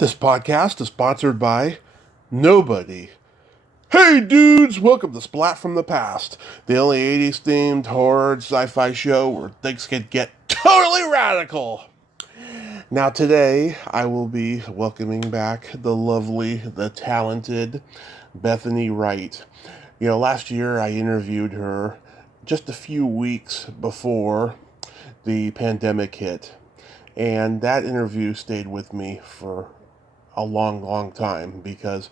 This podcast is sponsored by nobody. Hey dudes, welcome to Splat from the Past, the only 80s themed horror sci-fi show where things can get totally radical. Now today, I will be welcoming back the lovely, the talented Bethany Wright. Last year I interviewed her just a few weeks before the pandemic hit, and that interview stayed with me for a long, long time because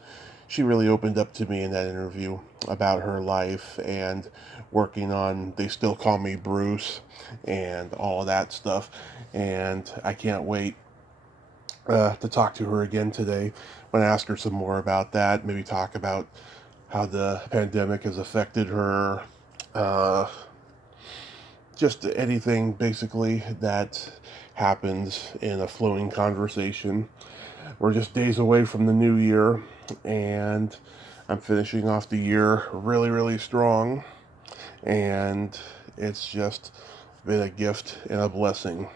she really opened up to me in that interview about her life and working on They Still Call Me Bruce and all of that stuff. And I can't wait to talk to her again today when I ask her some more about that. Maybe talk about how the pandemic has affected her. Just anything basically that happens in a flowing conversation. We're just days away from the new year, and I'm finishing off the year really, really strong, and it's just been a gift and a blessing.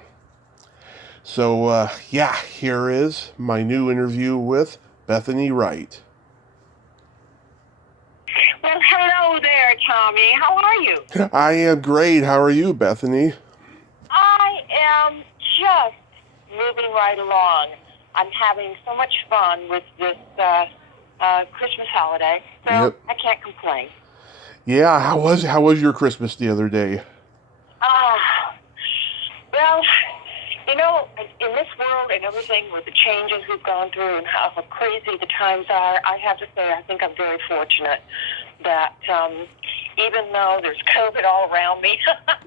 So, here is my new interview with Bethany Wright. Well, hello there, Tommy. How are you? I am great. How are you, Bethany? I am just moving right along. I'm having so much fun with this Christmas holiday, so Yep. I can't complain. Yeah, how was your Christmas the other day? Well, in this world and everything with the changes we've gone through and how crazy the times are, I have to say I think I'm very fortunate that even though there's COVID all around me,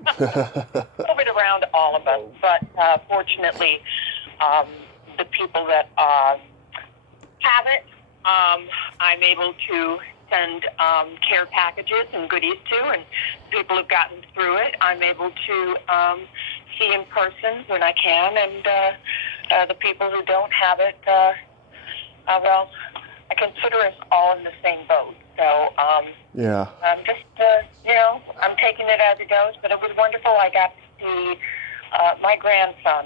COVID around all of us, but fortunately, the people that have it, I'm able to send care packages and goodies to, and people who've gotten through it, I'm able to see in person when I can, and the people who don't have it, well, I consider us all in the same boat. So, Yeah. I'm just, I'm taking it as it goes, but it was wonderful. I got to see my grandson,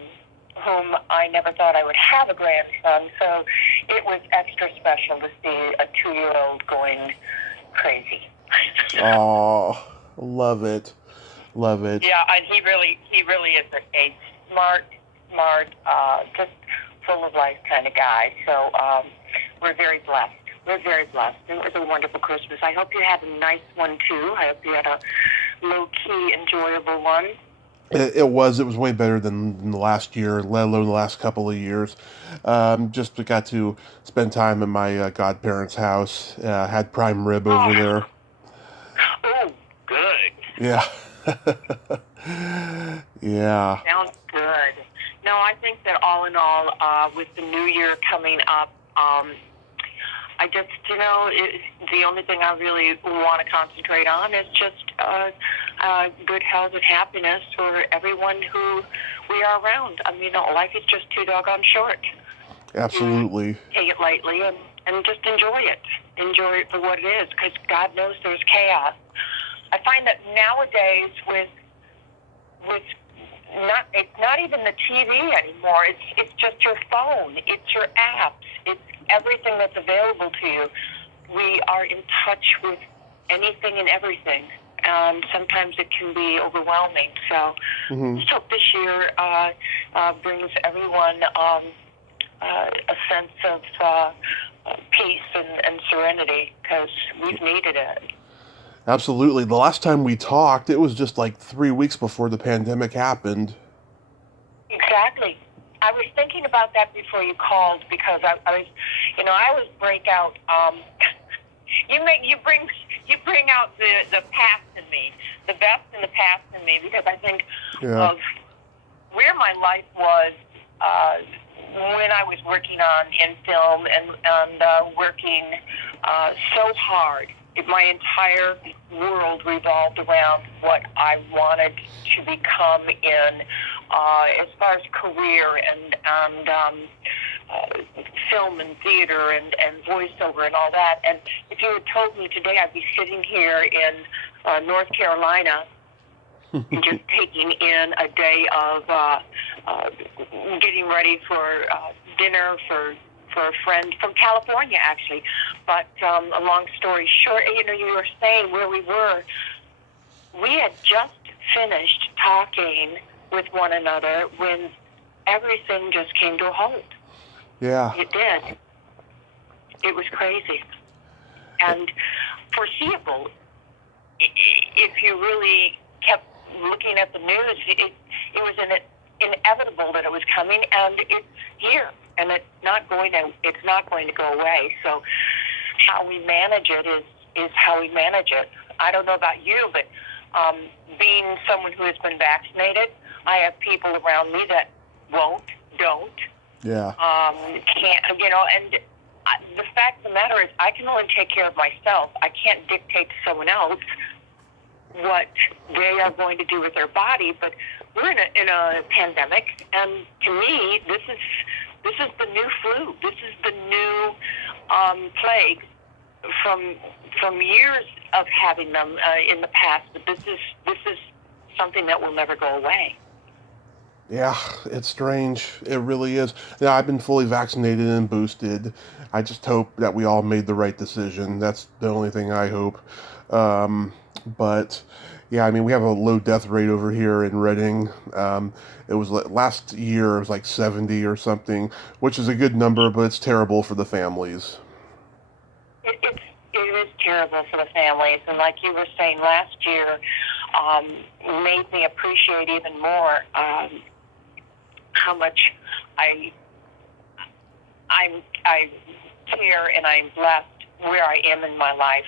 whom I never thought I would have a grandson, so it was extra special to see a 2-year-old going crazy. Oh, love it. Love it. Yeah, and he really is a smart, just full of life kind of guy. So we're very blessed. We're very blessed. It was a wonderful Christmas. I hope you had a nice one too. I hope you had a low-key, enjoyable one. It was way better than the last year, let alone the last couple of years. Just got to spend time in my godparents' house. Had prime rib over there. Oh, good. Yeah. Yeah. Sounds good. No, I think that all in all, with the new year coming up, I just, the only thing I really want to concentrate on is just good health and happiness for everyone who we are around. I mean, life is just too doggone short. Absolutely. Take it lightly and just enjoy it. Enjoy it for what it is, because God knows there's chaos. I find that nowadays it's not even the TV anymore. It's just your phone. It's your apps. It's everything that's available to you. We are in touch with anything and everything, and sometimes it can be overwhelming. So I just hope this year brings everyone a sense of peace and serenity, because we've needed it. Absolutely. The last time we talked, it was just like 3 weeks before the pandemic happened. Exactly. I was thinking about that before you called, because I always break out. You bring out the past in me, the best in the past in me, because I think of where my life was when I was working in film and working so hard. My entire world revolved around what I wanted to become in, as far as career and film and theater and voiceover and all that. And if you had told me today I'd be sitting here in North Carolina and just taking in a day of getting ready for dinner for for a friend from California, actually. But a long story short, you were saying where we were. We had just finished talking with one another when everything just came to a halt. Yeah. It did. It was crazy. And foreseeable, if you really kept looking at the news, it was inevitable that it was coming, and it's here, and it's not going to go away. So how we manage it is how we manage it. I don't know about you, but being someone who has been vaccinated, I have people around me that don't. Yeah. Can't, and the fact of the matter is I can only take care of myself. I can't dictate to someone else what they are going to do with their body, but we're in a pandemic, and to me, this is the new flu. This is the new plague from years of having them in the past, but this is something that will never go away. Yeah, it's strange. It really is. Yeah, I've been fully vaccinated and boosted. I just hope that we all made the right decision. That's the only thing I hope. But yeah, I mean, we have a low death rate over here in Reading. It was last year, it was like 70 or something, which is a good number, but it's terrible for the families. It is terrible for the families, and like you were saying last year, made me appreciate even more how much I care and I'm blessed where I am in my life.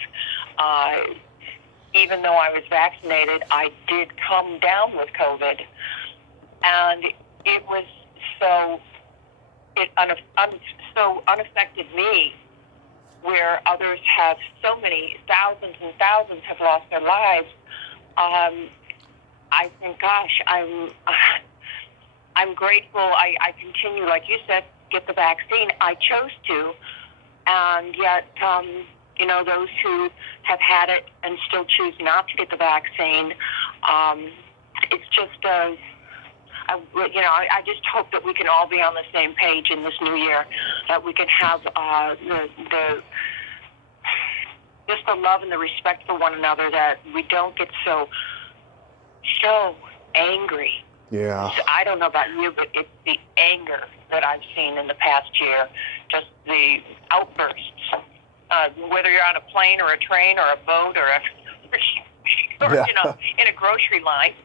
Even though I was vaccinated, I did come down with COVID, and it was so unaffected me, where others have so many thousands and thousands have lost their lives. I think, gosh, I'm grateful. I continue, like you said, get the vaccine. I chose to, and yet, those who have had it and still choose not to get the vaccine, it's just, I just hope that we can all be on the same page in this new year, that we can have just the love and the respect for one another, that we don't get so angry. Yeah. I don't know about you, but it's the anger that I've seen in the past year, just the outbursts. Whether you're on a plane or a train or a boat or in a grocery line,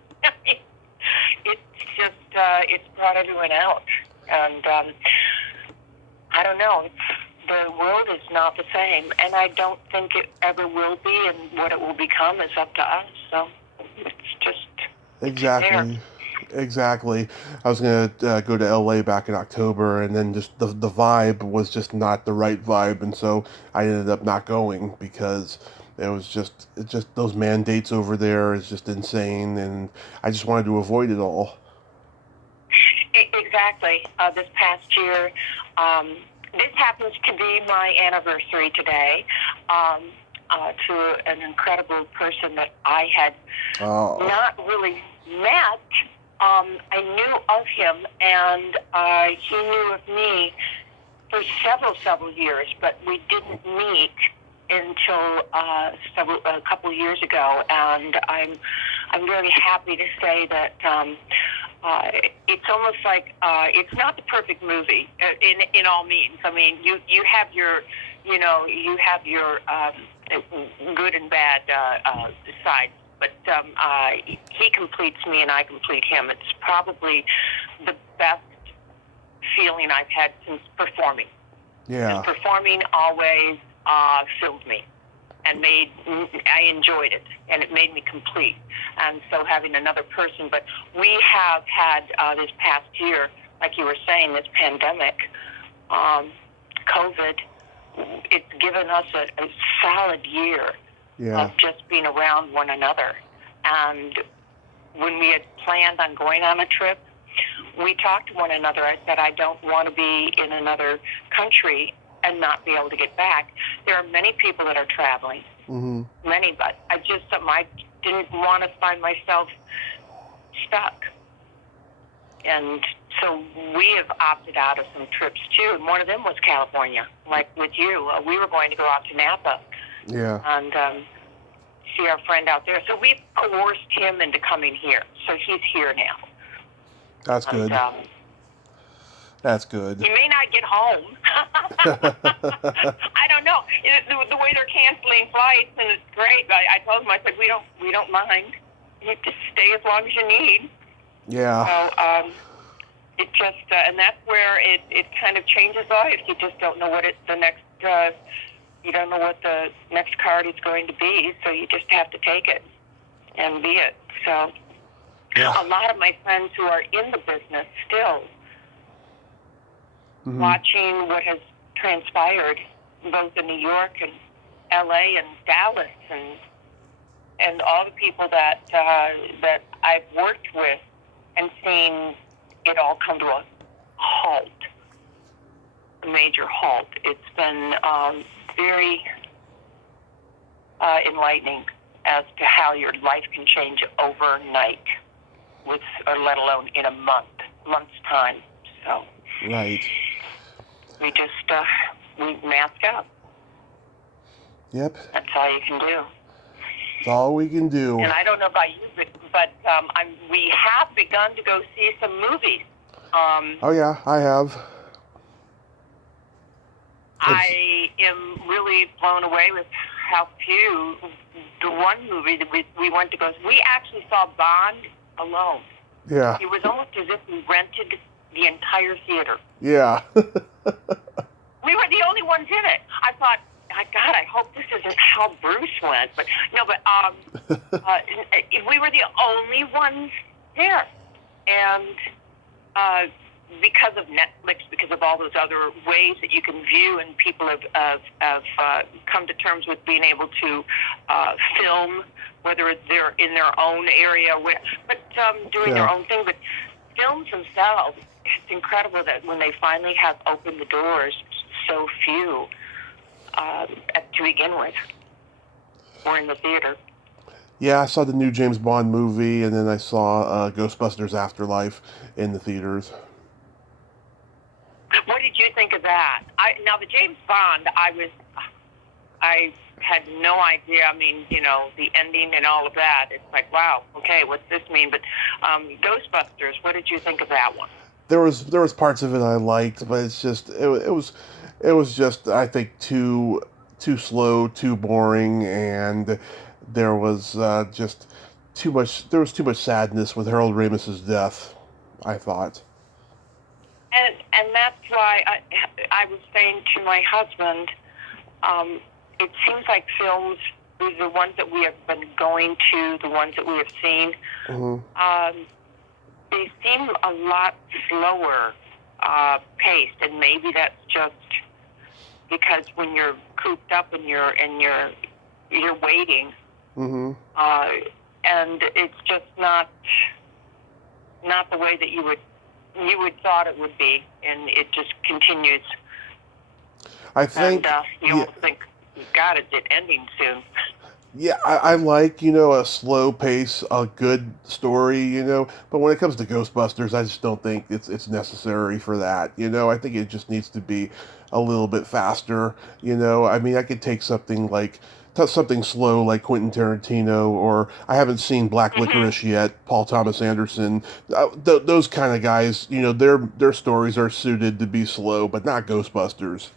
it's just it's brought everyone out, and I don't know. The world is not the same, and I don't think it ever will be. And what it will become is up to us. So it's just Exactly. there. Exactly. I was going to go to LA back in October, and then just the vibe was just not the right vibe, and so I ended up not going because it's just those mandates over there is just insane, and I just wanted to avoid it all. Exactly. This past year, this happens to be my anniversary today. To an incredible person that I had not really met. I knew of him, and he knew of me for several years, but we didn't meet until a couple of years ago. And I'm very happy to say that it's almost like it's not the perfect movie in all means. I mean, you have your good and bad sides. But he completes me and I complete him. It's probably the best feeling I've had since performing. Yeah. And performing always filled me and I enjoyed it, and it made me complete. And so having another person, but we have had this past year, like you were saying, this pandemic, COVID, it's given us a solid year. Yeah. Of just being around one another. And when we had planned on going on a trip, we talked to one another. I said, I don't want to be in another country and not be able to get back. There are many people that are traveling, many, but I didn't want to find myself stuck. And So we have opted out of some trips too, and one of them was California. Like with you, we were going to go out to Napa and see our friend out there. So we've coerced him into coming here. So he's here now. That's good. That's good. He may not get home. I don't know. The way they're canceling flights, and it's great. I told him, I said, we don't mind. You just stay as long as you need. Yeah. So it just, and that's where it kind of changes life. You just don't know what you don't know what the next card is going to be, so you just have to take it and be it. So a lot of my friends who are in the business still, watching what has transpired both in New York and LA and Dallas and all the people that I've worked with and seen it all come to a halt, a major halt. It's been very enlightening as to how your life can change overnight, or let alone in a month's time. So right. We just we mask up. Yep. That's all you can do. That's all we can do. And I don't know about you, but we have begun to go see some movies. Oh yeah, I have. I am really blown away with how few. The one movie that we went to go, we actually saw Bond alone. Yeah. It was almost as if we rented the entire theater. Yeah. We were the only ones in it. I thought, God, I hope this isn't how Bruce went. But no, we were the only ones there, and because of Netflix, because of all those other ways that you can view, and people have come to terms with being able to film, whether they're in their own area, but doing their own thing. But films themselves, it's incredible that when they finally have opened the doors, so few to begin with were in the theater. Yeah, I saw the new James Bond movie, and then I saw Ghostbusters Afterlife in the theaters. What did you think of that? Now, the James Bond, I had no idea. I mean, the ending and all of that. It's like, wow, okay, what's this mean? But Ghostbusters, what did you think of that one? There was parts of it I liked, but it's just it was just, I think, too slow, too boring, and there was just too much. There was too much sadness with Harold Ramis's death, I thought. And that's why I was saying to my husband, it seems like films, the ones that we have been going to, the ones that we have seen, they seem a lot slower paced, and maybe that's just because when you're cooped up and you're waiting, and it's just not the way that you would thought it would be, and it just continues. I think, and you almost think, God, is it ending soon? Yeah, I like, a slow pace, a good story, but when it comes to Ghostbusters, I just don't think it's necessary for that, I think it just needs to be a little bit faster, I mean, I could take something slow like Quentin Tarantino, or I haven't seen Black Licorice yet, Paul Thomas Anderson, those kind of guys, their stories are suited to be slow, but not Ghostbusters.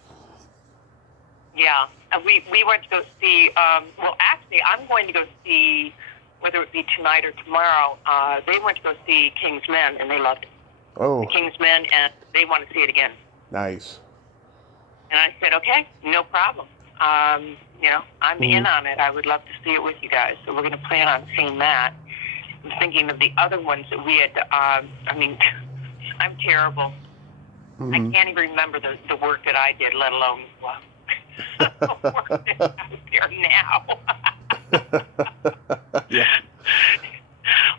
Yeah. We went to go see, well, actually, I'm going to go see, whether it be tonight or tomorrow, they went to go see King's Men, and they loved it. Oh. King's Men, and they want to see it again. Nice. And I said, okay, no problem. I'm in on it. I would love to see it with you guys. So we're going to plan on seeing that. I'm thinking of the other ones that we had, I'm terrible. I can't even remember the work that I did, let alone the work that's out there now. Yeah.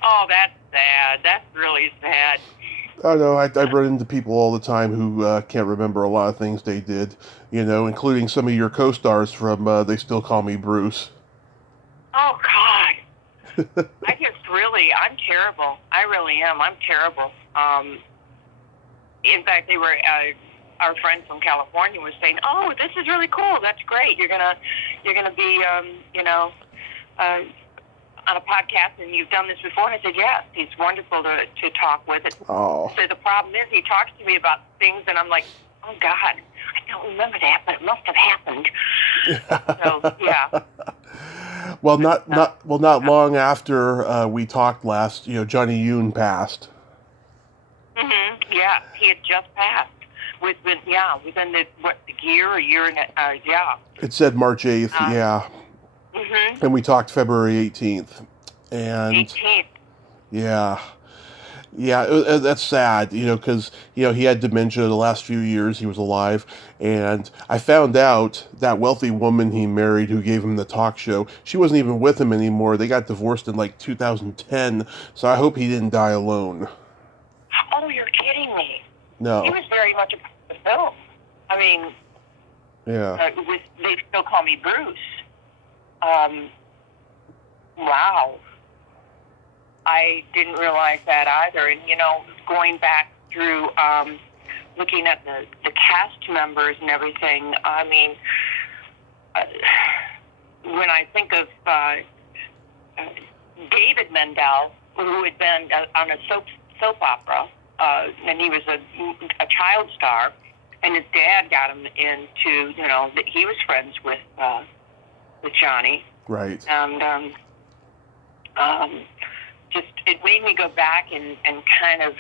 Oh, that's sad. That's really sad. Oh, no, I run into people all the time who can't remember a lot of things they did, including some of your co-stars from They Still Call Me Bruce. Oh, God. I'm terrible. I really am. I'm terrible. In fact, they were. Our friend from California was saying, "Oh, this is really cool. That's great. You're gonna be, on a podcast, and you've done this before." And I said, "Yes, he's wonderful to talk with." Oh. So the problem is, he talks to me about things, and I'm like, "Oh God, I don't remember that, but it must have happened." So yeah. Well, not long after we talked last, Johnny Yoon passed. Yeah, he had just passed. Within the year and yeah. It said March 8th, yeah. And we talked February 18th. And 18th. Yeah. Yeah, that's sad, because, he had dementia the last few years he was alive. And I found out that wealthy woman he married who gave him the talk show, she wasn't even with him anymore. They got divorced in like 2010. So I hope he didn't die alone. Oh, you're kidding me. No. He was very much a part of the film. I mean, yeah. They still call me Bruce. Wow. I didn't realize that either. And, going back through looking at the cast members and everything, I mean, when I think of David Mendel, who had been on a soap opera, and he was a child star, and his dad got him into, he was friends with Johnny. Right. And just, it made me go back and kind of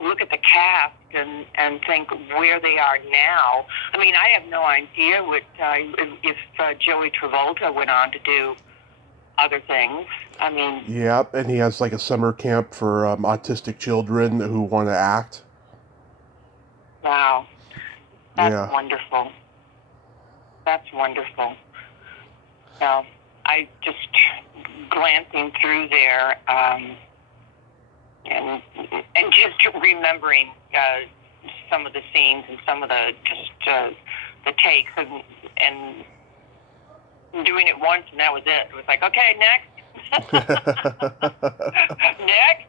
look at the cast and think where they are now. I mean, I have no idea if Joey Travolta went on to do other things. I mean... Yep, and he has like a summer camp for autistic children who want to act. Wow. That's wonderful. That's wonderful. So, I just glancing through there, and just remembering some of the scenes and some of the takes and doing it once, and that was it. It was like, okay, next. Next.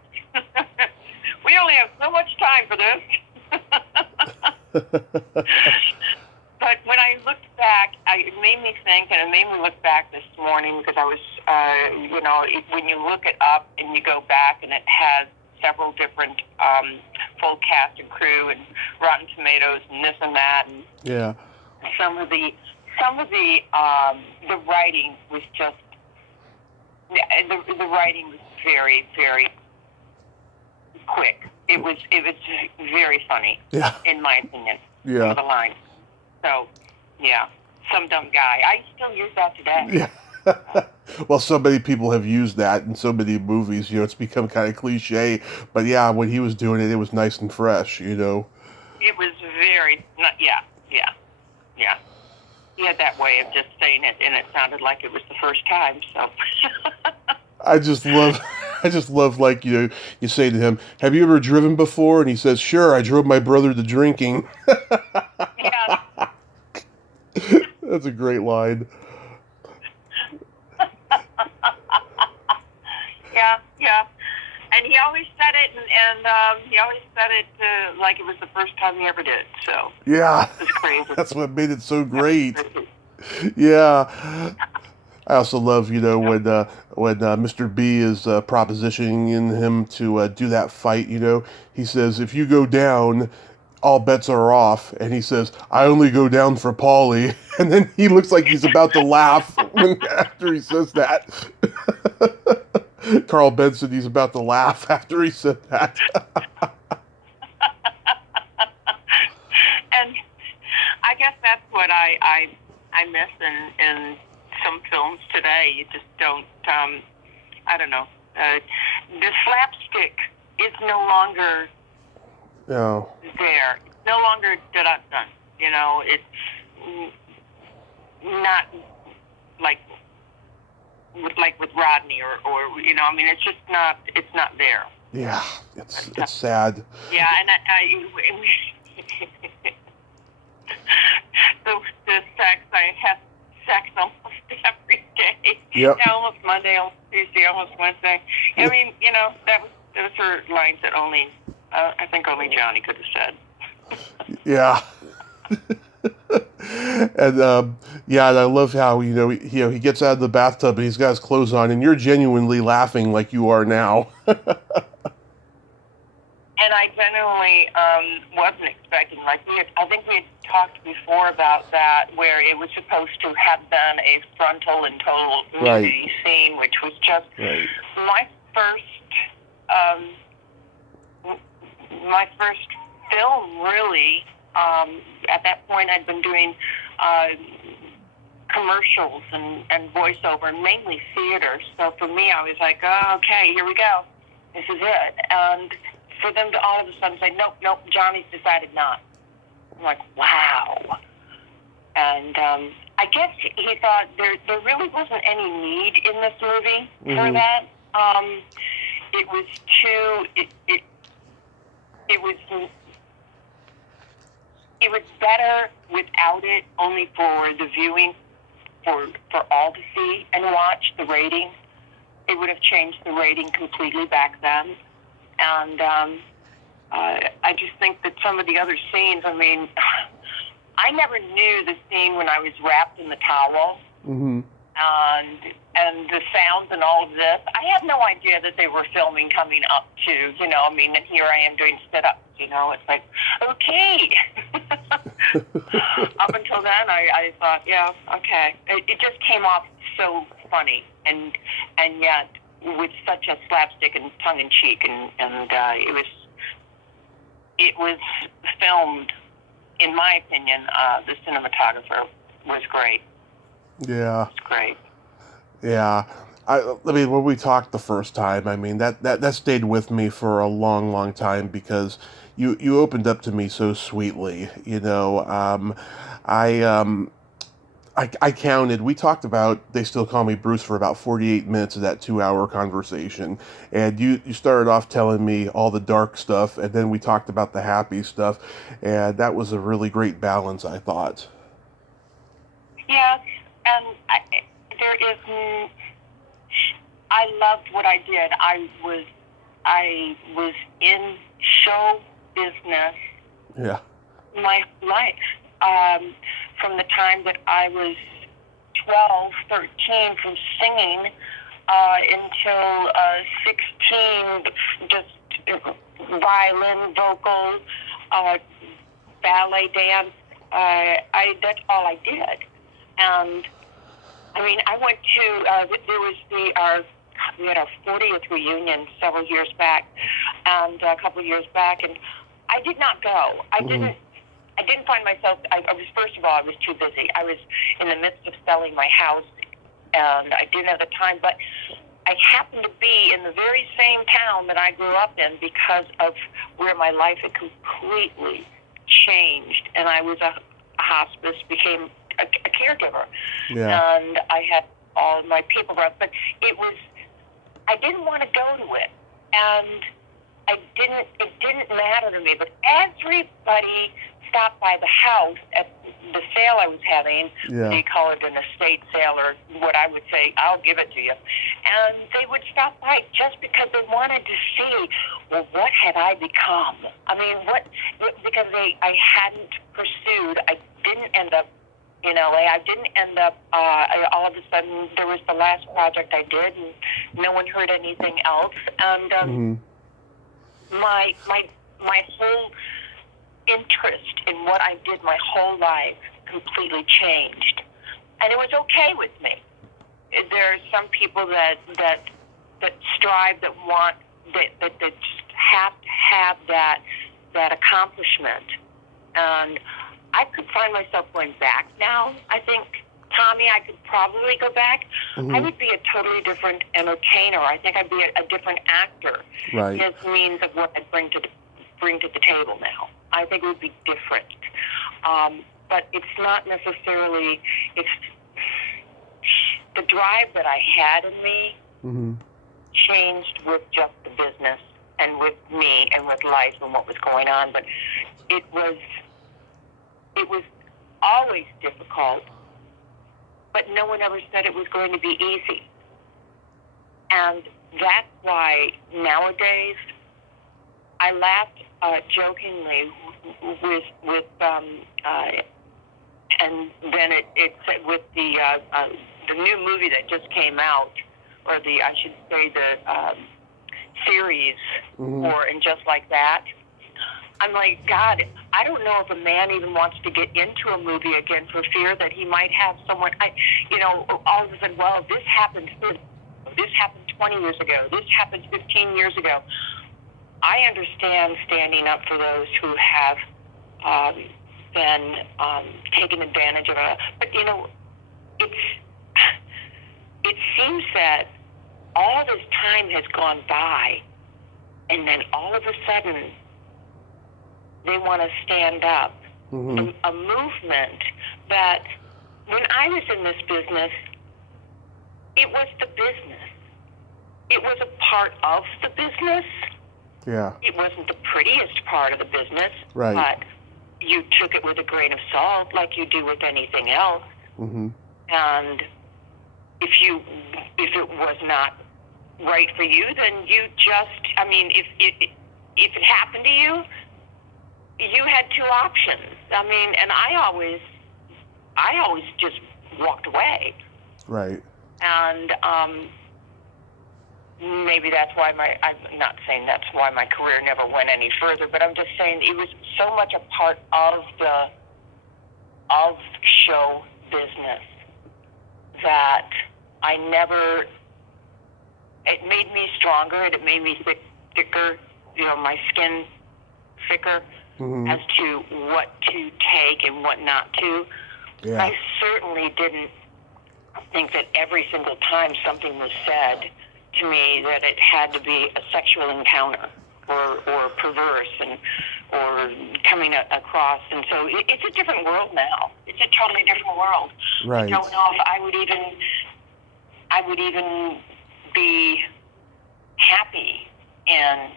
We only have so much time for this. But when I looked back, it made me think, and it made me look back this morning, because I was, when you look it up and you go back, and it has several different full cast and crew and Rotten Tomatoes and this and that, and yeah, some of the writing was just, the writing was very, very quick. It was very funny, in my opinion. Yeah. Some of the lines. So, yeah, some dumb guy. I still use that today. Yeah. Well, so many people have used that in so many movies, it's become kind of cliche. But yeah, when he was doing it, it was nice and fresh, It was very, yeah. He had that way of just saying it, and it sounded like it was the first time, so. I just love, like, you say to him, have you ever driven before? And he says, sure, I drove my brother to drinking. Yeah. That's a great line. Yeah. And he always said it, and he always said it like it was the first time he ever did, so. Yeah. It was crazy. That's what made it so great. Yeah. I also love, when Mr. B is propositioning him to do that fight, he says, if you go down, all bets are off. And he says, I only go down for Paulie. And then he looks like he's about to laugh after he says that. Carl Benson, he's about to laugh after he said that. And I guess that's what I miss in some films today. You just don't, I don't know. The slapstick is no longer there. It's no longer done. It's not like with Rodney or it's just not, it's not there. Yeah, it's sad. Yeah, and the sex, I have sex almost every day. Yep. Yeah, almost Monday, almost Tuesday, almost Wednesday. I mean, those are lines that only I think only Johnny could have said. Yeah. And yeah, and I love how he gets out of the bathtub and he's got his clothes on, and you're genuinely laughing like you are now. And I genuinely wasn't expecting, I think we had talked before about that, where it was supposed to have been a frontal and total nudity scene, which was just my first film, really. At that point, I'd been doing commercials and voiceover, and mainly theater. So for me, I was like, oh, okay, here we go. This is it. And for them to all of a sudden say, nope, Johnny's decided not. I'm like, wow. And I guess he thought there really wasn't any need in this movie for that. It was too, it was better without it, only for the viewing, for all to see and watch the rating. It would have changed the rating completely back then. And I just think that some of the other scenes, I mean, I never knew the scene when I was wrapped in the towel. Mm-hmm. And the sounds and all of this. I had no idea that they were filming coming up to, and here I am doing sit-ups, It's like, okay. Up until then, I thought, yeah, okay. It just came off so funny, and yet with such a slapstick and tongue-in-cheek, and it was filmed, in my opinion, the cinematographer was great. Yeah. It's great. Yeah. I mean, when we talked the first time, I mean, that stayed with me for a long, long time, because you opened up to me so sweetly, I counted. We talked about They Still Call Me Bruce for about 48 minutes of that 2-hour conversation. And you started off telling me all the dark stuff, and then we talked about the happy stuff. And that was a really great balance, I thought. Yeah, and I loved what I did. I was in show business. Yeah. My life. From the time that I was 12, 13, from singing until 16, just violin, vocal, ballet, dance. That's all I did. And I mean, I went to, there was we had our 40th reunion several years back, and a couple of years back, and I did not go. I didn't find myself, first of all, I was too busy. I was in the midst of selling my house, and I didn't have the time, but I happened to be in the very same town that I grew up in because of where my life had completely changed, and I was a hospice, became a caregiver. Yeah. And I had all my people around, but I didn't want to go to it, and it didn't matter to me, but everybody stopped by the house at the sale I was having. Yeah. They call it an estate sale, or what I would say, I'll give it to you. And they would stop by just because they wanted to see, well, what had I become? I mean, because I hadn't pursued, I didn't end up in LA. I didn't end up, all of a sudden, there was the last project I did, and no one heard anything else. And my whole interest in what I did my whole life completely changed. And it was okay with me. There are some people that strive, that want, that just have to have that accomplishment. And I could find myself going back now. I think, Tommy, I could probably go back. Mm-hmm. I would be a totally different entertainer. I think I'd be a different actor. Right. His means of what I'd bring to the table now. I think it would be different. But it's not necessarily, it's the drive that I had in me changed with just the business and with me and with life and what was going on. But it was always difficult, but no one ever said it was going to be easy. And that's why nowadays I laughed jokingly with and then it said with the new movie that just came out, or I should say the series, or And Just Like That. I'm like, God, I don't know if a man even wants to get into a movie again for fear that he might have someone, all of a sudden, well, this happened 20 years ago, this happened 15 years ago. I understand standing up for those who have been taken advantage of. But, it seems that all this time has gone by, and then all of a sudden, they want to stand up. A movement that, when I was in this business, it was the business. It was a part of the business. Yeah. It wasn't the prettiest part of the business, right. But you took it with a grain of salt, like you do with anything else. And if it was not right for you, then you just, if it happened to you, you had two options. And I always just walked away. Right. And maybe that's why I'm not saying that's why my career never went any further, but I'm just saying it was so much a part of show business that it made me stronger, it made me thicker, my skin thicker as to what to take and what not to. Yeah. I certainly didn't think that every single time something was said to me that it had to be a sexual encounter or perverse or coming across. And so it's a different world now. It's a totally different world. Right. I don't know if I would even be happy in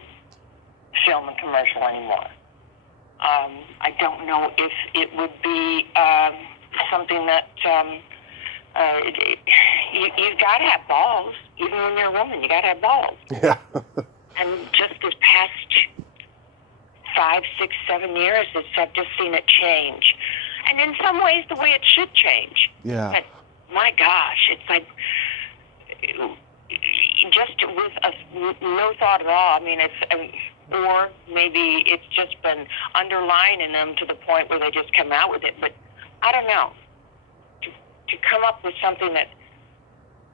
film and commercial anymore. I don't know if it would be something that you've got to have balls. Even when you're a woman, you got to have balls. Yeah. And just this past 5, 6, 7 years, I've just seen it change. And in some ways, the way it should change. Yeah. But my gosh, it's like just with no thought at all. Or maybe it's just been underlining them to the point where they just come out with it. But I don't know. To come up with something that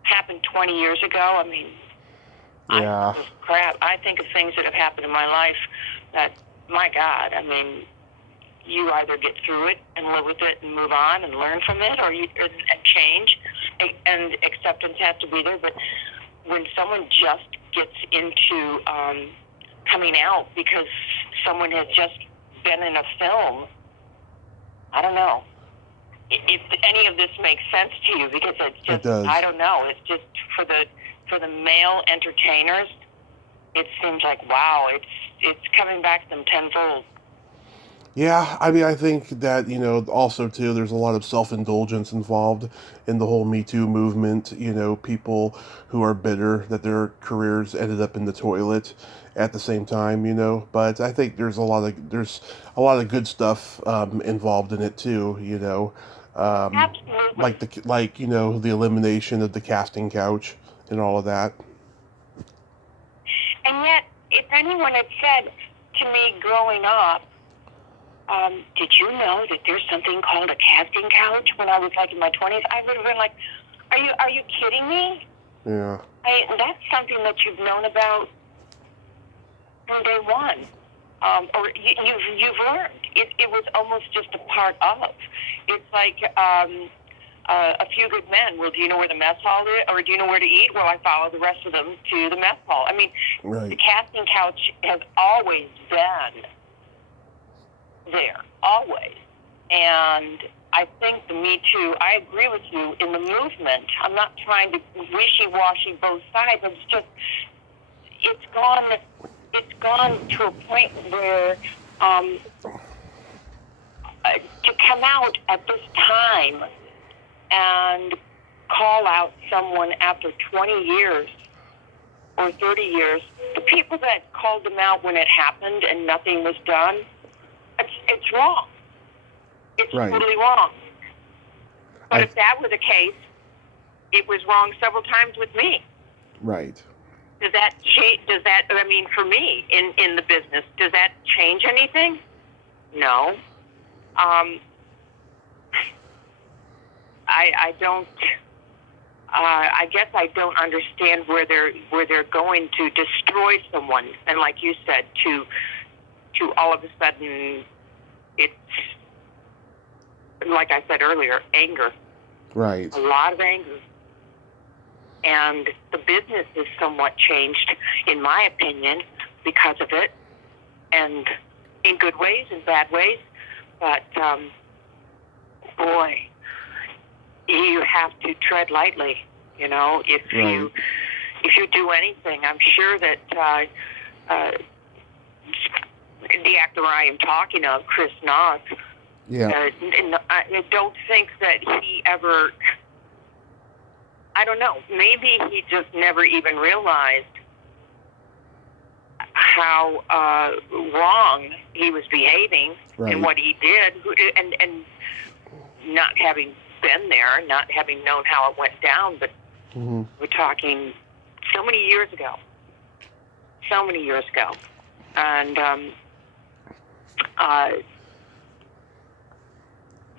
happened 20 years ago, yeah. Crap. I think of things that have happened in my life that, my God, you either get through it and live with it and move on and learn from it, and change, and acceptance has to be there. But when someone just gets into coming out because someone has just been in a film, I don't know if any of this makes sense to you, because it's just, it does. I don't know, it's just for the male entertainers, it seems like, wow, it's coming back to them tenfold. Yeah, I think that, also too, there's a lot of self-indulgence involved in the whole MeToo movement. People who are bitter that their careers ended up in the toilet at the same time, But I think there's a lot of good stuff involved in it too, Absolutely. Like the elimination of the casting couch and all of that. And yet, if anyone had said to me growing up, did you know that there's something called a casting couch when I was in my 20s? I would have been like, are you kidding me? Yeah. That's something that you've known about from day one. Or you've learned. It was almost just a part of. It's like A Few Good Men. Well, do you know where the mess hall is? Or do you know where to eat? Well, I follow the rest of them to the mess hall. Right. The casting couch has always been there, always. And I think the Me Too, I agree with you in the movement. I'm not trying to wishy-washy both sides. It's just, it's gone to a point where to come out at this time and call out someone after 20 years or 30 years, the people that called them out when it happened and nothing was done, it's wrong. It's totally wrong. But if that were the case, it was wrong several times with me. Right. Does that change? I mean, for me in the business, does that change anything? No. I don't. I guess I don't understand where they're going to destroy someone, and like you said, to all of a sudden, it's like I said earlier, anger. Right. A lot of anger. And the business is somewhat changed, in my opinion, because of it, and in good ways and bad ways. But, boy, you have to tread lightly, you know, if you do anything. I'm sure that the actor I am talking of, Chris Knox, I don't think that he ever, I don't know, maybe he just never even realized how wrong he was behaving and what he did, and not having been there, not having known how it went down, but we're talking so many years ago, and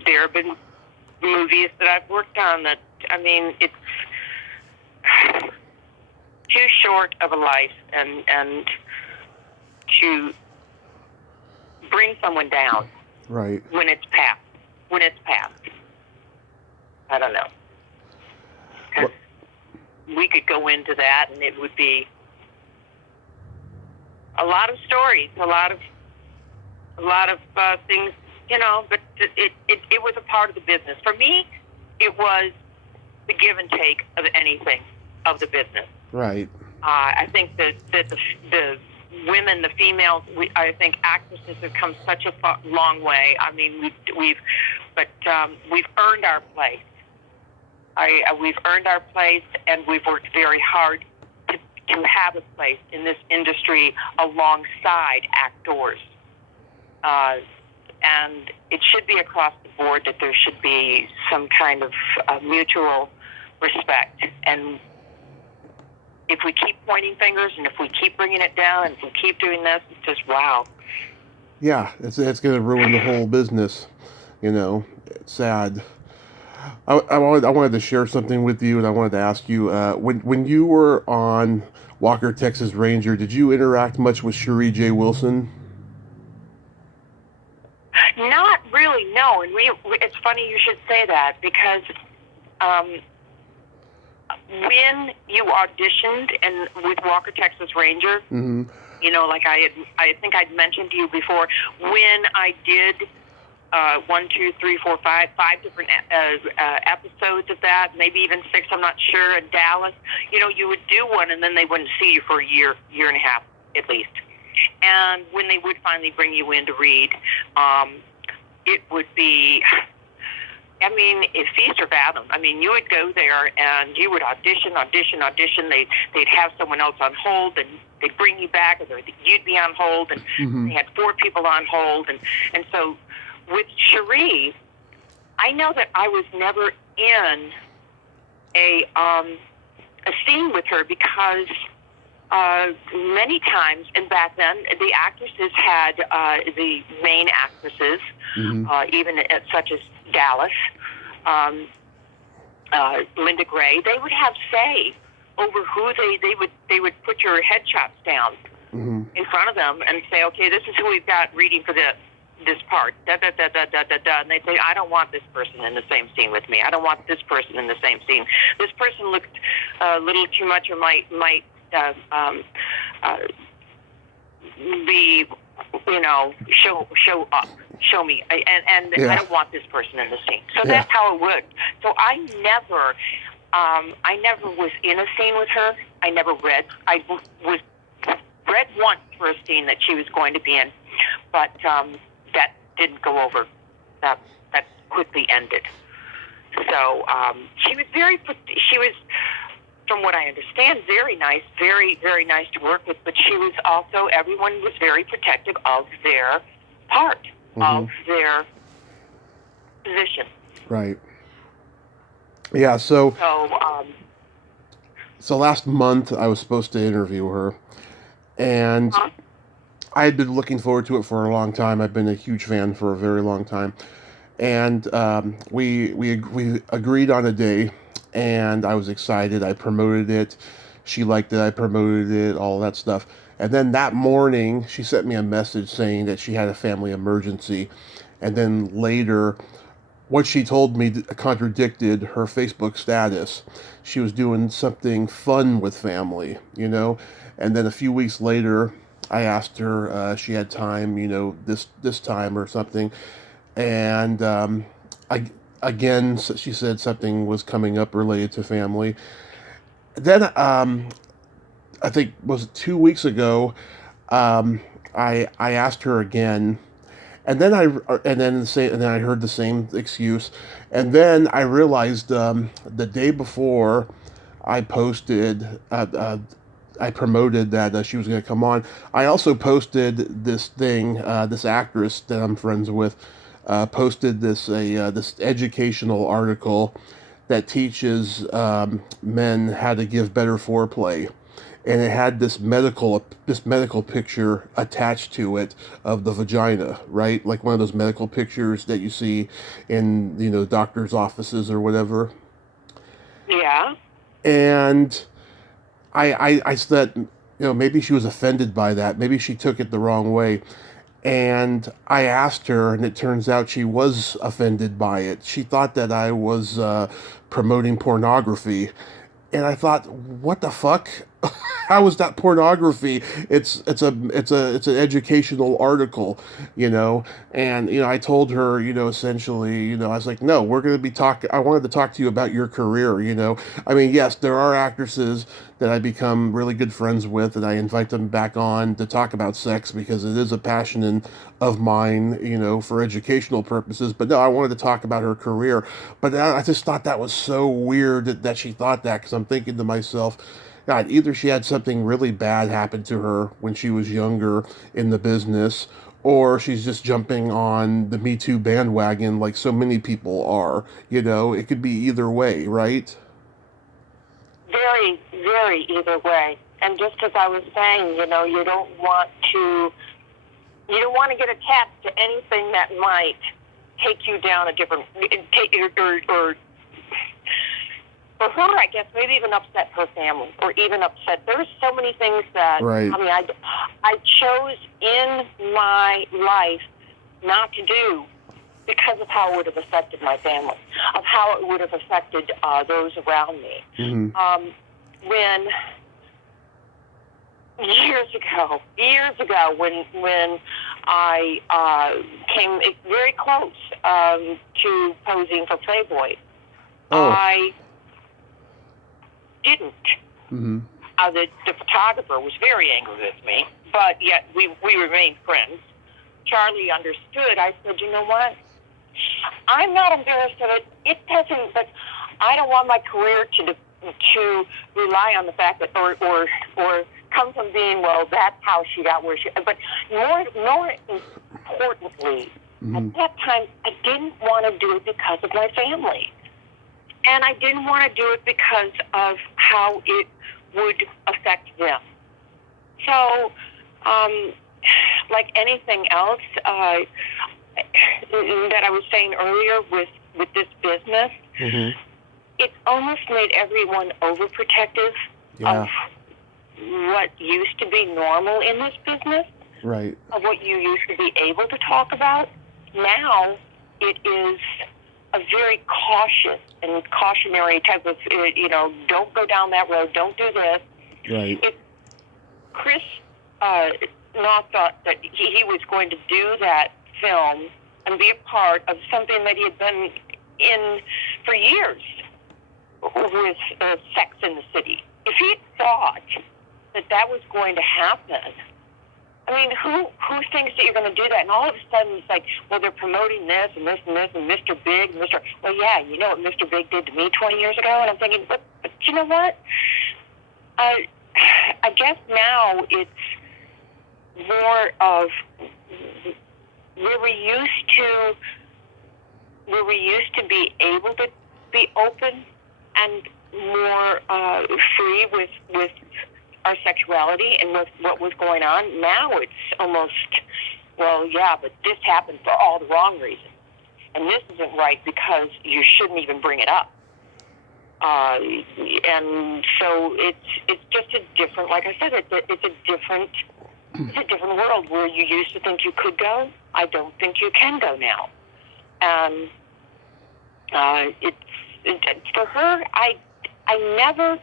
there have been movies that I've worked on that, I mean, it's too short of a life, and to bring someone down when it's past. I don't know. 'Cause we could go into that, and it would be a lot of stories, a lot of things, you know. But it was a part of the business. For me, it was the give and take of anything of the business. Right. I think that the women, the females, I think actresses have come such a long way. I mean, we've earned our place. We've earned our place, and we've worked very hard to have a place in this industry alongside actors. And it should be across the board that there should be some kind of mutual respect. And if we keep pointing fingers, and if we keep bringing it down, and if we keep doing this, it's just wow. Yeah, it's going to ruin the whole business. You know, it's sad. I wanted to share something with you, and I wanted to ask you, when you were on Walker, Texas Ranger, did you interact much with Cherie J. Wilson? Not really, no. And it's funny you should say that, because when you auditioned with Walker, Texas Ranger, you know, like I think I'd mentioned to you before, when I did 5 different episodes of that, maybe even 6, I'm not sure, in Dallas, you know, you would do one, and then they wouldn't see you for a year and a half at least. And when they would finally bring you in to read, it would be, I mean, it's feast or famine. I mean, you would go there and you would audition. They'd have someone else on hold, and they'd bring you back, or you'd be on hold, and they had 4 people on hold. And so with Cherie, I know that I was never in a scene with her, because many times, and back then, the actresses had the main actresses, even such as Dallas, Linda Gray. They would have say over who they would put your headshots down in front of them and say, okay, this is who we've got reading for this part, and they'd say, I don't want this person in the same scene with me. I don't want this person in the same scene. This person looked a little too much, or might be, you know, show me, and I don't want this person in the scene. So that's how it would. So I never was in a scene with her. I never read. I was read once for a scene that she was going to be in, but that didn't go over. That quickly ended. So she was from what I understand, very nice, very, very nice to work with. But she was also, everyone was very protective of their part, of their position. Right. Yeah, so last month I was supposed to interview her, and I had been looking forward to it for a long time. I've been a huge fan for a very long time, and we agreed on a day, and I was excited. I promoted it. She liked it. I promoted it. All that stuff. And then that morning, she sent me a message saying that she had a family emergency, and then later, what she told me contradicted her Facebook status. She was doing something fun with family, you know. And then a few weeks later, I asked her she had time, you know, this time or something, and I again she said something was coming up related to family. Then I think was it 2 weeks ago, I asked her again, and then I heard the same excuse, and then I realized the day before I posted. I promoted that she was going to come on. I also posted this thing. This actress that I'm friends with posted this educational article that teaches men how to give better foreplay, and it had this medical picture attached to it of the vagina, right? Like one of those medical pictures that you see in, you know, doctors' offices or whatever. Yeah. And I said, you know, maybe she was offended by that. Maybe she took it the wrong way. And I asked her, and it turns out she was offended by it. She thought that I was promoting pornography. And I thought, what the fuck? How is that pornography? It's an educational article, you know. And you know, I told her, you know, essentially, you know, I was like, no, we're going to be talking. I wanted to talk to you about your career, you know. I mean, yes, there are actresses that I become really good friends with, and I invite them back on to talk about sex because it is a passion of mine, you know, for educational purposes. But no, I wanted to talk about her career. But I just thought that was so weird that she thought that, because I'm thinking to myself, God, either she had something really bad happen to her when she was younger in the business, or she's just jumping on the MeToo bandwagon like so many people are. You know, it could be either way, right? Very, very either way. And just as I was saying, you know, you don't want to get attached to anything that might take you down a different, or for her, I guess, maybe even upset her family, or even upset. There's so many things that, right. I mean, I chose in my life not to do because of how it would have affected my family, of how it would have affected those around me. Mm-hmm. When years ago, when I came very close to posing for Playboy, I didn't. Mm-hmm. The photographer was very angry with me, but yet we remained friends. Charlie understood. I said, you know what? I'm not embarrassed of it. It doesn't, but I don't want my career to rely on the fact that, or come from being, well, that's how she got where she, but more importantly, at that time, I didn't want to do it because of my family. And I didn't want to do it because of how it would affect them. So, like anything else that I was saying earlier with this business, it's almost made everyone overprotective of what used to be normal in this business, right? Of what you used to be able to talk about. Now it is a very cautious and cautionary type of, you know, don't go down that road, don't do this. Right. If Chris Knox thought that he was going to do that film and be a part of something that he had been in for years with Sex in the City. If he thought that was going to happen, I mean, who thinks that you're going to do that? And all of a sudden, it's like, well, they're promoting this and this and this and Mr. Big and Mr. Well, yeah, you know what Mr. Big did to me 20 years ago? And I'm thinking, but you know what? I guess now it's more of where we used to be able to be open and more free with our sexuality and with what was going on. Now it's almost, well, yeah, but this happened for all the wrong reasons. And this isn't right because you shouldn't even bring it up. And so it's just a different, like I said, it's a different world where you used to think you could go. I don't think you can go now. And for her, I never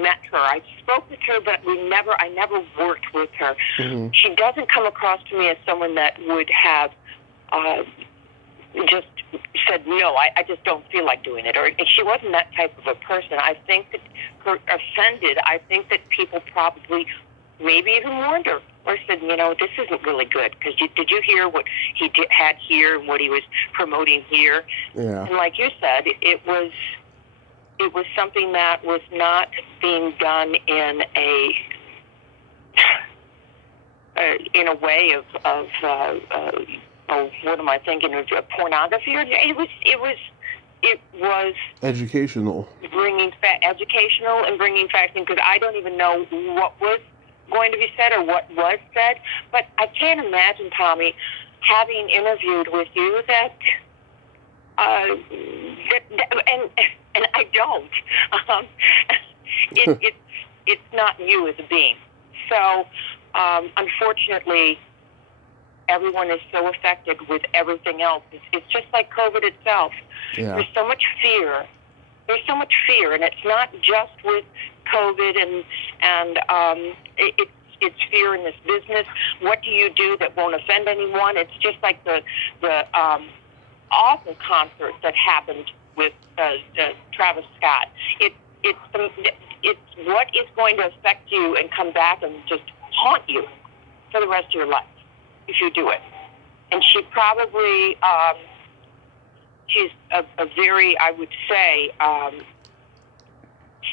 met her. I spoke with her, but I never worked with her. Mm-hmm. She doesn't come across to me as someone that would have just said, no, I just don't feel like doing it. Or she wasn't that type of a person. I think that her offended. I think that people probably maybe even warned her or said, you know, this isn't really good because did you hear what he had here and what he was promoting here? Yeah. And like you said, it was something that was not being done in a way of what am I thinking of pornography? It was educational, educational and bringing facts in, because I don't even know what was going to be said or what was said. But I can't imagine, Tommy, having interviewed with you that and I don't. It's not you as a being. So unfortunately, everyone is so affected with everything else. It's just like COVID itself. Yeah. There's so much fear. And it's not just with COVID and it's fear in this business. What do you do that won't offend anyone? It's just like the awful concert that happened with Travis Scott. It's what is going to affect you and come back and just haunt you for the rest of your life if you do it. And she probably, she's a very, I would say,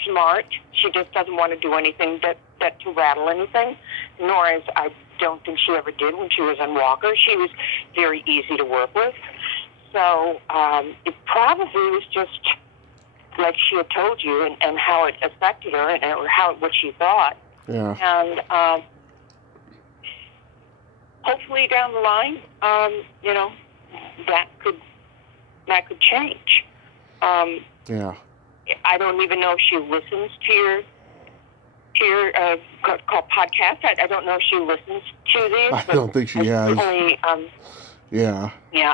smart. She just doesn't want to do anything that to rattle anything, nor as I don't think she ever did when she was on Walker. She was very easy to work with. So it probably was just like she had told you and how it affected her and or what she thought. Yeah. And hopefully down the line, you know, that could change. Yeah. I don't even know if she listens to your called podcast. I don't know if she listens to these. I don't think she has. Yeah. Yeah.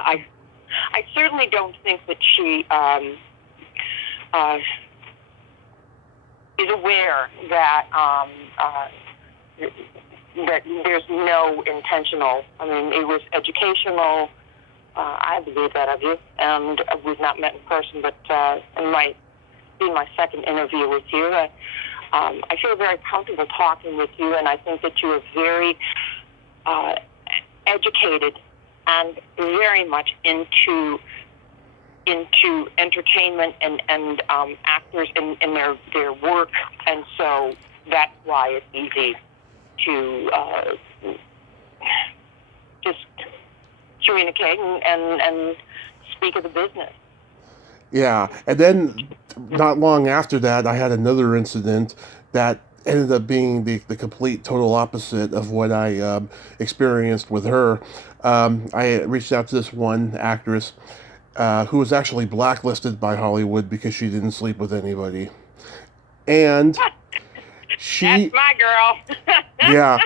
I certainly don't think that she is aware that that there's no intentional. I mean, it was educational. I believe that of you, and we've not met in person, but it might be my second interview with you. I feel very comfortable talking with you, and I think that you are very educated and very much into entertainment and actors in their work, and so that's why it's easy to just communicate and speak of the business. Yeah, and then not long after that, I had another incident that ended up being the complete total opposite of what I experienced with her. I reached out to this one actress who was actually blacklisted by Hollywood because she didn't sleep with anybody. And That's my girl. Yeah.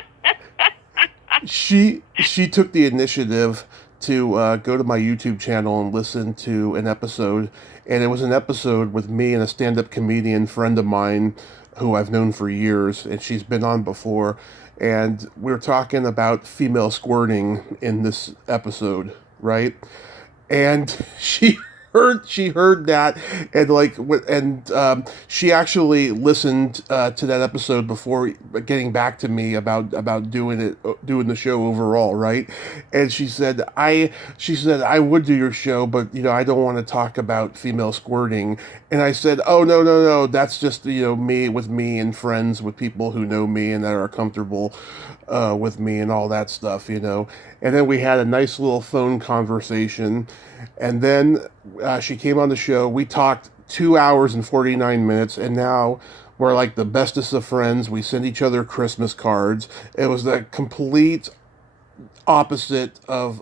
She took the initiative to go to my YouTube channel and listen to an episode, and it was an episode with me and a stand-up comedian friend of mine who I've known for years, and she's been on before, and we were talking about female squirting in this episode, right? And she heard that, and she actually listened to that episode before getting back to me about doing the show overall, right? And she said I would do your show, but I don't want to talk about female squirting. And I said, oh, no, that's just me and friends, with people who know me and that are comfortable with me and all that stuff. And then we had a nice little phone conversation, and then she came on the show. We talked 2 hours and 49 minutes, and now we're like the bestest of friends. We send each other Christmas cards. It was the complete opposite of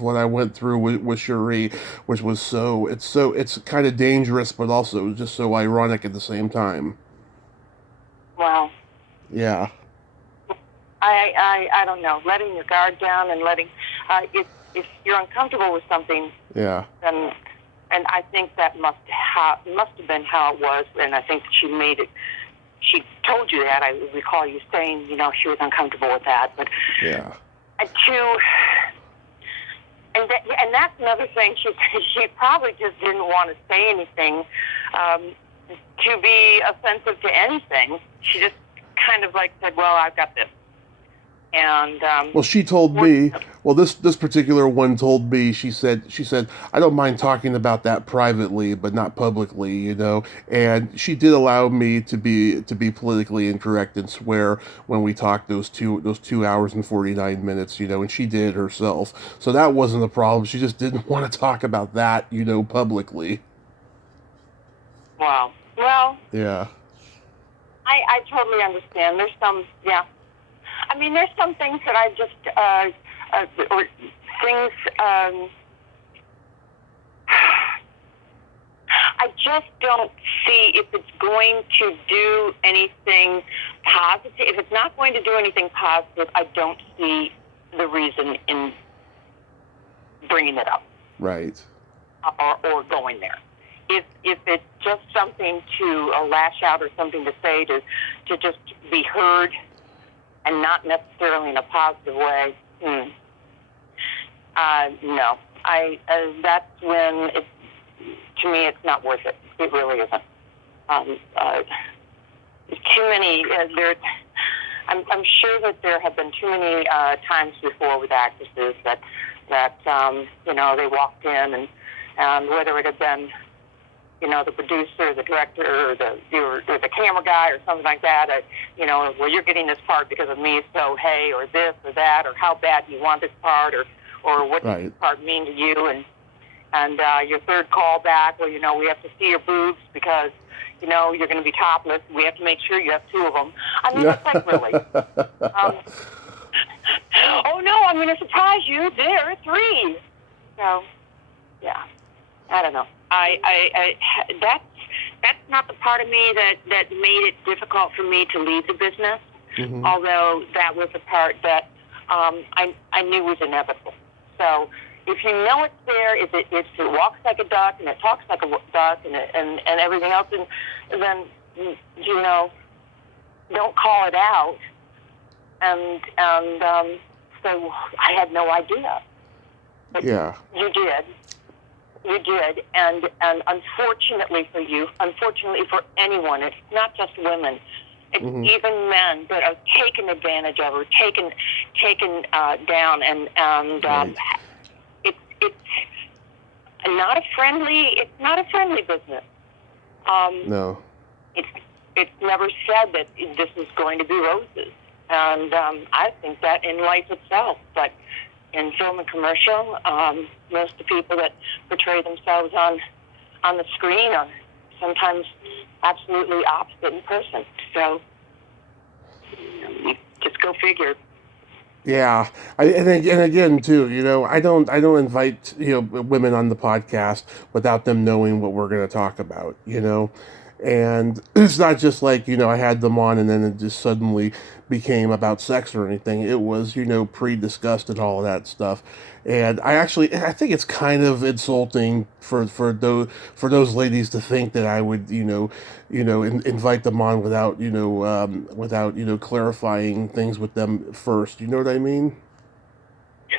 what I went through with Cherie, which was it's kind of dangerous, but also just so ironic at the same time. Wow. Yeah. I don't know. Letting your guard down and letting if you're uncomfortable with something, yeah, then, and I think that must have been how it was, and I think she made it. She told you that. I recall you saying, she was uncomfortable with that, but yeah. And that's another thing. She probably just didn't want to say anything to be offensive to anything. She just kind of said, "Well, I've got this." And well, she told me. Well, this particular one told me. She said, I don't mind talking about that privately, but not publicly, And she did allow me to be politically incorrect and swear when we talked those 2 hours and 49 minutes, And she did it herself, so that wasn't a problem. She just didn't want to talk about that, publicly. Wow. Well. Yeah. I totally understand. There's some, yeah. I mean, there's some things that I just, or things, I just don't see if it's going to do anything positive. If it's not going to do anything positive, I don't see the reason in bringing it up. Right. Or going there. If it's just something to lash out or something to say to just be heard, and not necessarily in a positive way, no. That's when to me, it's not worth it. It really isn't. Too many. I'm sure that there have been too many times before with actresses that they walked in and whether it had been the producer, the director, or the camera guy, or something like that. Well, you're getting this part because of me, so hey, or this or that, or how bad do you want this part, or what does this part mean to you, and your third call back, well, we have to see your boobs because you're going to be topless. We have to make sure you have two of them. I mean, it's like, really. Oh no, I'm going to surprise you. There are three. So, yeah, I don't know. That's not the part of me that made it difficult for me to leave the business. Mm-hmm. Although that was the part that I knew was inevitable. So if you know it's there, if it walks like a duck and it talks like a duck and everything else, then don't call it out. And so I had no idea. But yeah, you did. You did, and unfortunately for you, unfortunately for anyone, it's not just women, it's mm-hmm. even men that are taken advantage of or taken down, and right. It's not a friendly business. No, it's never said that this is going to be roses, and I think that in life itself, but. In film and commercial, most of the people that portray themselves on the screen are sometimes absolutely opposite in person. So, just go figure. Yeah, and again too, I don't invite women on the podcast without them knowing what we're going to talk about, And it's not just like, I had them on and then it just suddenly became about sex or anything. It was, pre-discussed and all of that stuff. And I think it's kind of insulting for those ladies to think that I would, invite them on without clarifying things with them first. You know what I mean?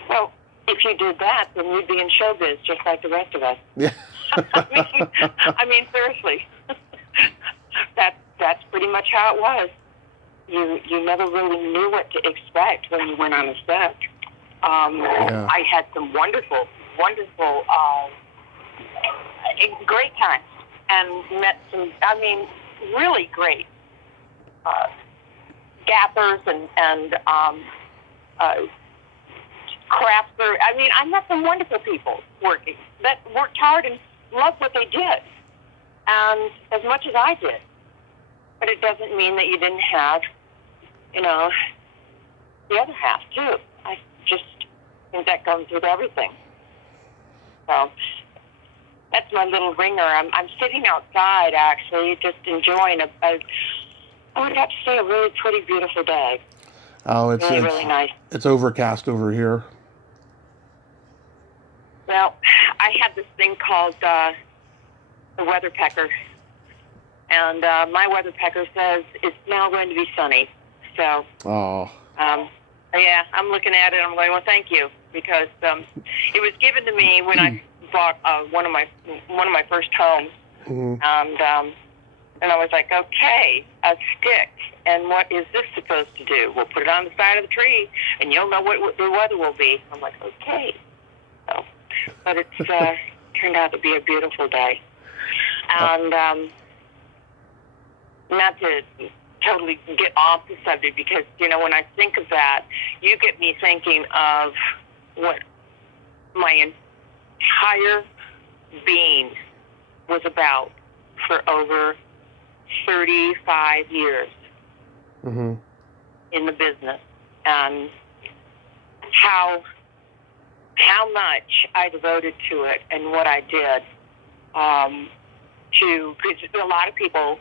Well, if you did that, then you'd be in showbiz just like the rest of us. Yeah. I mean, seriously, that's pretty much how it was. You never really knew what to expect when you went on a set. I had some wonderful, great times, and met some, really great gappers and crafters. I met some wonderful people that worked hard and loved what they did, and as much as I did. But it doesn't mean that you didn't have, the other half too. I just think that comes with everything. So that's my little ringer. I'm sitting outside, actually, just enjoying I would have to say, a really pretty, beautiful day. Oh, it's really nice. It's overcast over here. Well, I have this thing called the weather pecker, and my weather pecker says it's now going to be sunny. So, yeah, I'm looking at it. I'm going, well, thank you, because it was given to me when I bought one of my first homes, and I was like, okay, a stick, and what is this supposed to do? We'll put it on the side of the tree, and you'll know what the weather will be. I'm like, okay. So, but it's turned out to be a beautiful day, and not to totally get off the subject, because when I think of that, you get me thinking of what my entire being was about for over 35 years in the business, and how much I devoted to it and what I did. Because a lot of people,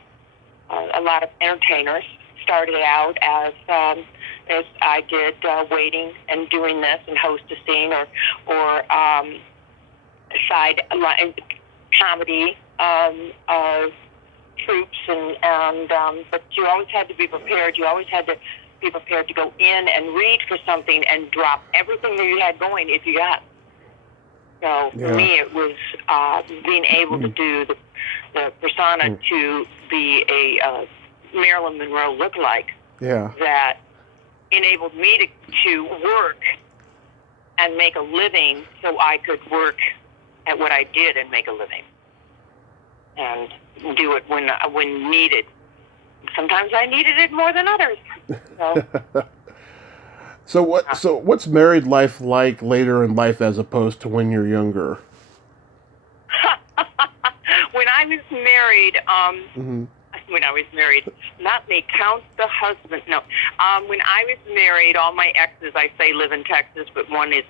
a lot of entertainers started out as I did, waiting and doing this and hostessing or side comedy troops, and but you always had to be prepared. You always had to be prepared to go in and read for something and drop everything that you had going if you got. So for me, it was being able to do the persona to be a Marilyn Monroe lookalike. Yeah. That enabled me to work and make a living, so I could work at what I did and make a living, and do it when needed. Sometimes I needed it more than others. So what's married life like later in life as opposed to when you're younger? When I was married, not me, count the husband. No, when I was married, all my exes, I say, live in Texas, but one is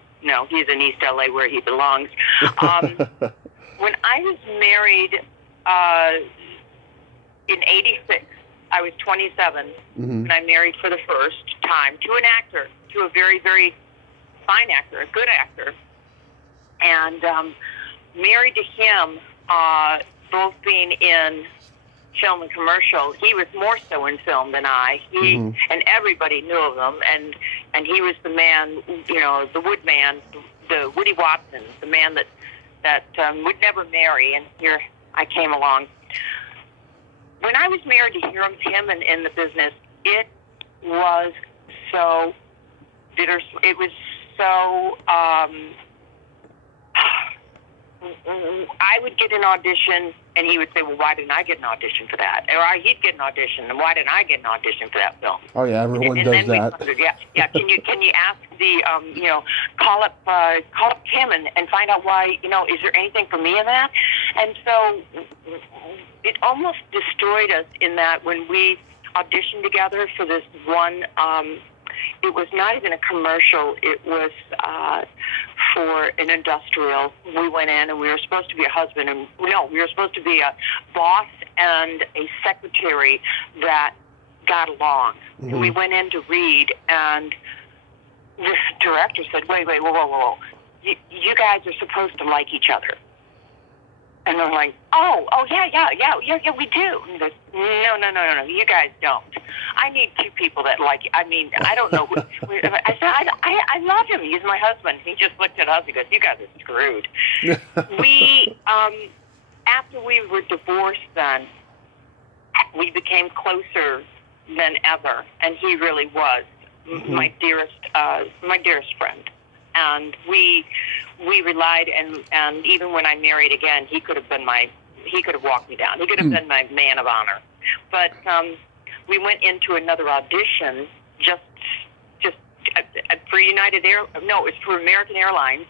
he's in East LA where he belongs. When I was married in '86, I was 27, and I married for the first time to an actor, to a very, very fine actor, a good actor, and married to him, both being in film and commercial. He was more so in film than I. And everybody knew of him, and he was the man, the wood man, the Woody Watson, the man that would never marry, and here I came along. When I was married to him and in the business, it was so bitter. It was so, I would get an audition, and he would say, well, why didn't I get an audition for that? Or he'd get an audition, and why didn't I get an audition for that film? Oh, yeah, everyone does that. Yeah. Can you ask the, call up Tim and find out why, is there anything for me in that? And so it almost destroyed us in that when we auditioned together for this one, it was not even a commercial. It was for an industrial. We went in, and we were supposed to be a husband, and we were supposed to be a boss and a secretary that got along. And we went in to read, and the director said, wait, whoa. You guys are supposed to like each other. And I'm like, oh, yeah, we do. And he goes, no, you guys don't. I need two people that like you. I don't know. I said, I love him. He's my husband. He just looked at us. He goes, you guys are screwed. after we were divorced, then we became closer than ever, and he really was my dearest friend. And we relied, and even when I married again, he could have walked me down. He could have been my man of honor. But we went into another audition just for it was for American Airlines,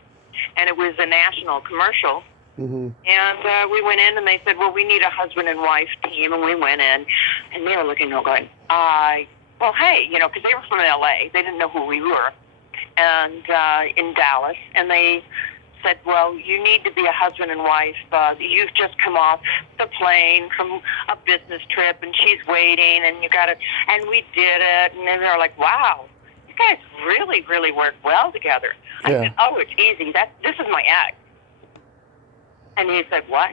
and it was a national commercial. Mm-hmm. And we went in, and they said, well, we need a husband and wife team. And we went in, and they were looking and going, well, hey, because they were from L.A. They didn't know who we were, and in Dallas. And they said, well, you need to be a husband and wife. You've just come off the plane from a business trip, and she's waiting, and you got to, and we did it. And then they're like, wow, you guys really, really work well together. I said, oh, it's easy. This is my ex. And he said, what?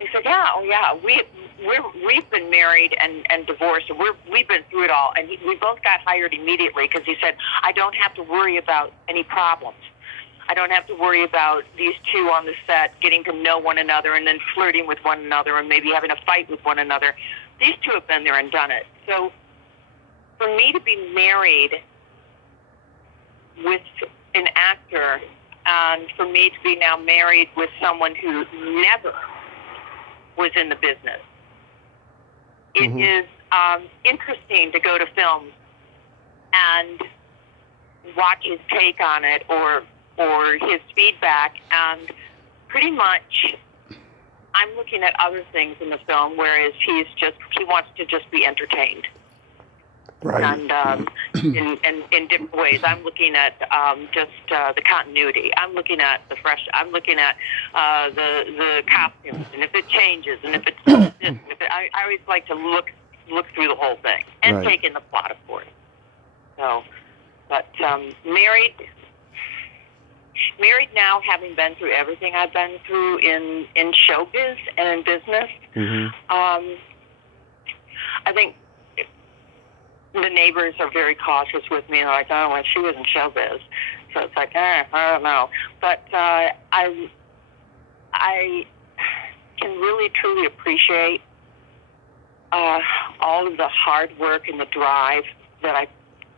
He said, yeah, we've been married and divorced. And we've been through it all. And we both got hired immediately because he said, I don't have to worry about any problems. I don't have to worry about these two on the set getting to know one another and then flirting with one another and maybe having a fight with one another. These two have been there and done it. So for me to be married with an actor, and for me to be now married with someone who never was in the business, it is interesting to go to films and watch his take on it or his feedback, and pretty much I'm looking at other things in the film, whereas he wants to just be entertained. Right. And in different ways. I'm looking at just the continuity. I'm looking at the fresh. I'm looking at the costumes, and if it changes, and if it's this, and I always like to look through the whole thing and take in the plot, of course. So, but married now, having been through everything I've been through in showbiz and in business, I think the neighbors are very cautious with me. They're like, oh, well, she was in showbiz. So it's like, I don't know. But I can really, truly appreciate all of the hard work and the drive that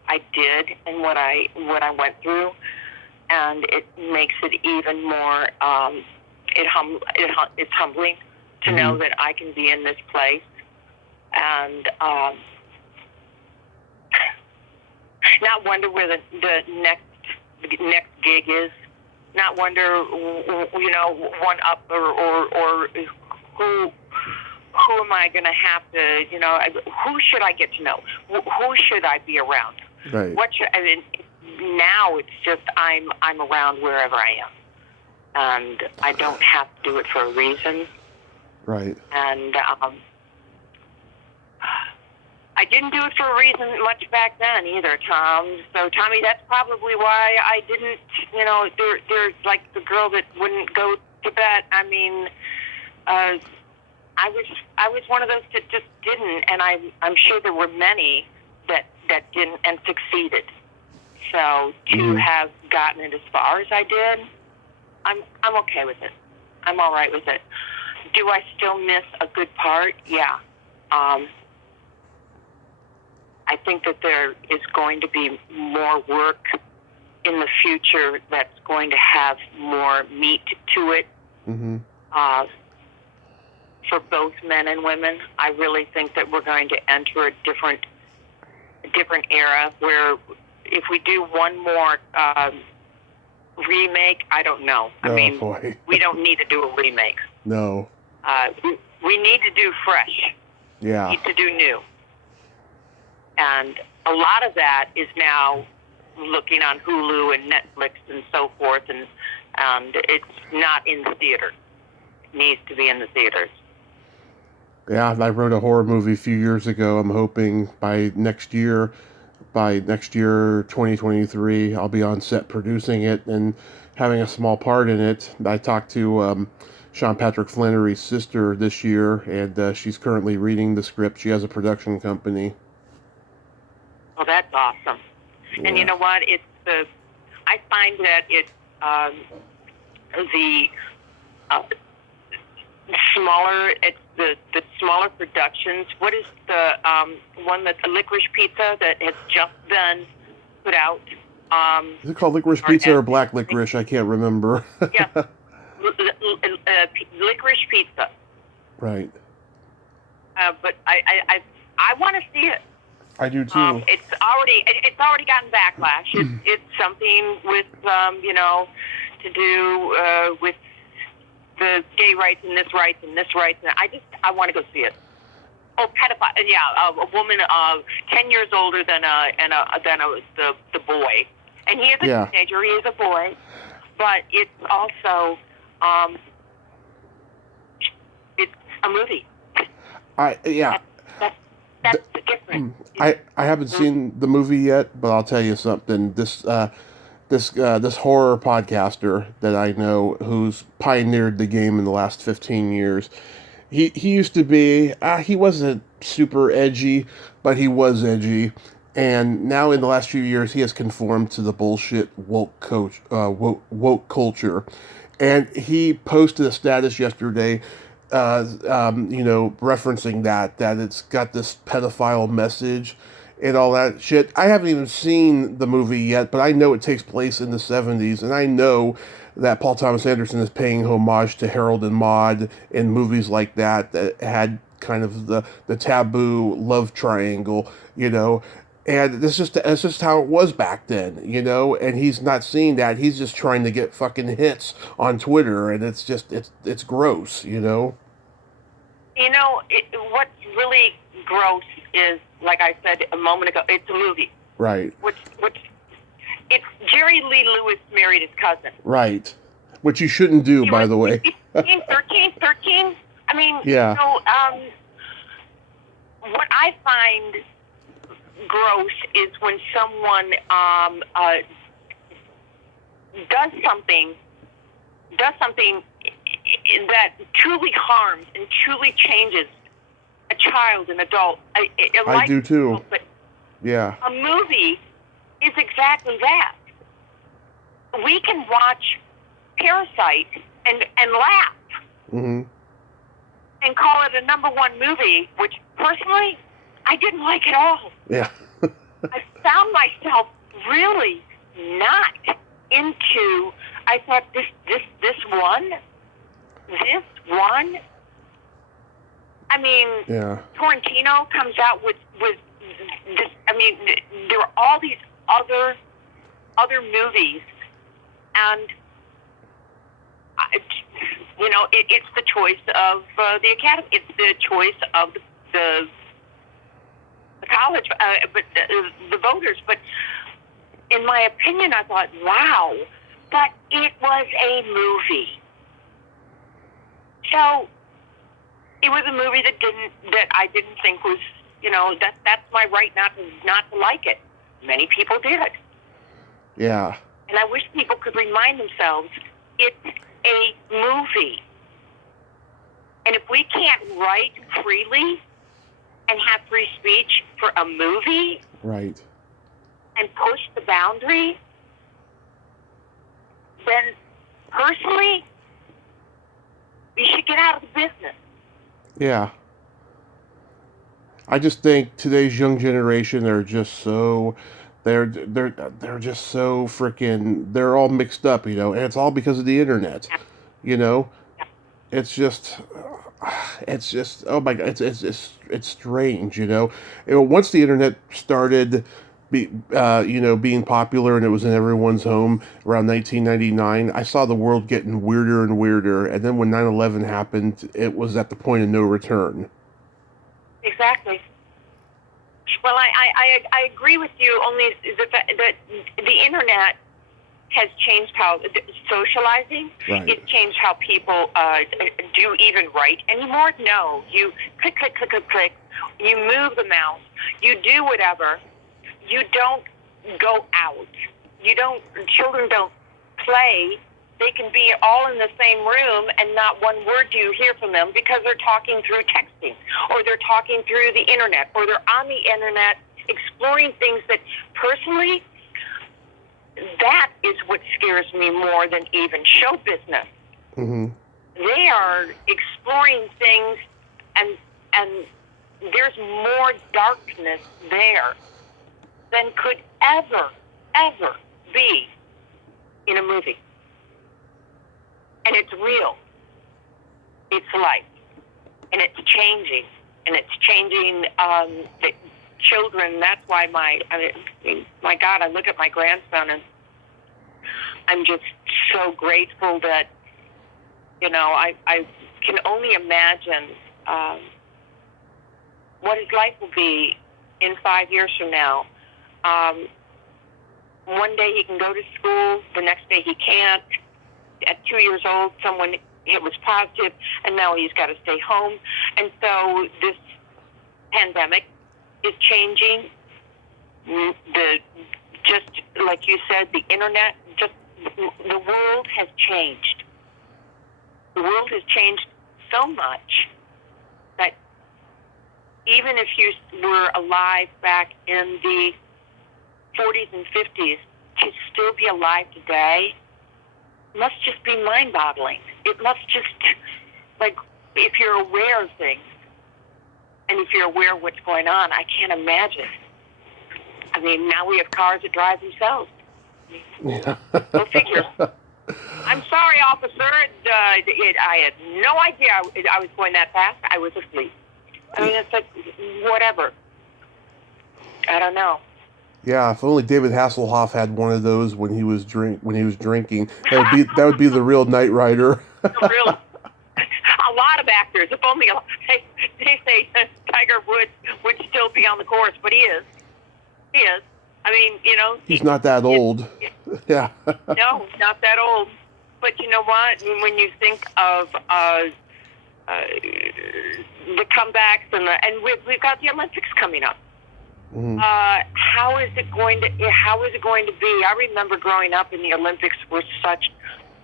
I did and what I went through. And it makes it even more, it's humbling to know that I can be in this place. And not wonder where the next gig is. Not wonder, one up or who am I going to have to, who should I get to know? Who should I be around? Right. Now it's just I'm around wherever I am, and I don't have to do it for a reason. Right. And I didn't do it for a reason much back then either, Tom. So, Tommy, that's probably why I didn't, there's like the girl that wouldn't go to bed. I mean, I was one of those that just didn't, and I'm sure there were many that didn't and succeeded. So to have gotten it as far as I did, I'm okay with it. I'm all right with it. Do I still miss a good part? Yeah. I think that there is going to be more work in the future that's going to have more meat to it for both men and women. I really think that we're going to enter a different era where if we do one more remake, I don't know. I mean, boy. We don't need to do a remake. No. We need to do fresh. Yeah. We need to do new. And a lot of that is now looking on Hulu and Netflix and so forth, and it's not in the theater. It needs to be in the theaters. Yeah, I wrote a horror movie a few years ago. I'm hoping by next year, 2023, I'll be on set producing it and having a small part in it. I talked to Sean Patrick Flannery's sister this year, and she's currently reading the script. She has a production company. Well, that's awesome. Yeah. And you know what? I smaller. It's the smaller productions. What is the one that's a licorice pizza that has just been put out? Is it called licorice pizza or black licorice? I can't remember. Yeah, licorice pizza. Right. But I want to see it. I do too. It's already gotten backlash. It's something with to do with the gay rights and this rights and this rights, and I want to go see it. Oh, pedophile! Yeah, a woman 10 years older than the boy, and he is a teenager. He is a boy, but it's also it's a movie. That's the difference. I haven't seen the movie yet, but I'll tell you something. This horror podcaster that I know, who's pioneered the game in the last 15 years, he used to be he wasn't super edgy, but he was edgy, and now in the last few years he has conformed to the bullshit woke culture, and he posted a status yesterday. Referencing that it's got this pedophile message and all that shit. I haven't even seen the movie yet, but I know it takes place in the 70s, and I know that Paul Thomas Anderson is paying homage to Harold and Maude in movies like that had kind of the taboo love triangle, and that's just how it was back then, and he's not seeing that. He's just trying to get fucking hits on Twitter, and it's gross, What's really gross is, like I said a moment ago, it's a movie. Right. It's Jerry Lee Lewis married his cousin. Right. Which you shouldn't do, by the way. 13. I mean, yeah. What I find gross is when someone does something that truly harms and truly changes a child, an adult. I do too. But yeah. A movie is exactly that. We can watch Parasite and laugh. Mm-hmm. And call it a #1 movie, which personally I didn't like at all. Yeah. I found myself really not into. I thought this one. I mean, yeah. Tarantino comes out with this. I mean, there are all these other movies, and it's the choice of the Academy. It's the choice of the college, but the voters. But in my opinion, I thought, wow, but it was a movie. So it was a movie that I didn't think was, that's my right not to like it. Many people did. Yeah. And I wish people could remind themselves it's a movie. And if we can't write freely and have free speech for a movie, right, and push the boundary, then personally, we should get out of the business. Yeah. I just think today's young generation are just so they're just so freaking, they're all mixed up, and it's all because of the internet. It's just oh my god, it's strange, once the internet started being popular and it was in everyone's home around 1999, I saw the world getting weirder and weirder, and then when 9/11 happened, it was at the point of no return. Exactly. Well, I agree with you, only that the internet has changed how socializing. Right. It's changed how people do even write anymore. No, you click, click, click, click, click. You move the mouse. You do whatever. You don't go out. Children don't play. They can be all in the same room and not one word do you hear from them because they're talking through texting, or they're talking through the internet, or they're on the internet exploring things that personally, that is what scares me more than even show business. Mm-hmm. They are exploring things, and there's more darkness there than could ever be in a movie. And it's real. It's life. And it's changing. And it's changing the children. That's why my God, I look at my grandson and I'm just so grateful that, I can only imagine what his life will be in 5 years from now. One day he can go to school, the next day he can't. At 2 years old, it was positive, and now he's got to stay home. And so this pandemic is changing. Just like you said, the internet, the world has changed. The world has changed so much that even if you were alive back in the 40s and 50s, to still be alive today must just be mind-boggling. It must just, if you're aware of things, and if you're aware of what's going on, I can't imagine. I mean, now we have cars that drive themselves. Yeah. Go figure. I'm sorry, officer. I had no idea I was going that fast. I was asleep. I mean, it's like, whatever. I don't know. Yeah, if only David Hasselhoff had one of those when he was drinking, that would be the real Knight Rider. A lot of actors. If only they say Tiger Woods would still be on the course, but he is. He is. I mean, he's not that old. Yeah. No, not that old. But you know what? When you think of the comebacks and we've got the Olympics coming up. Mm-hmm. How is it going to be? I remember growing up, and the Olympics were such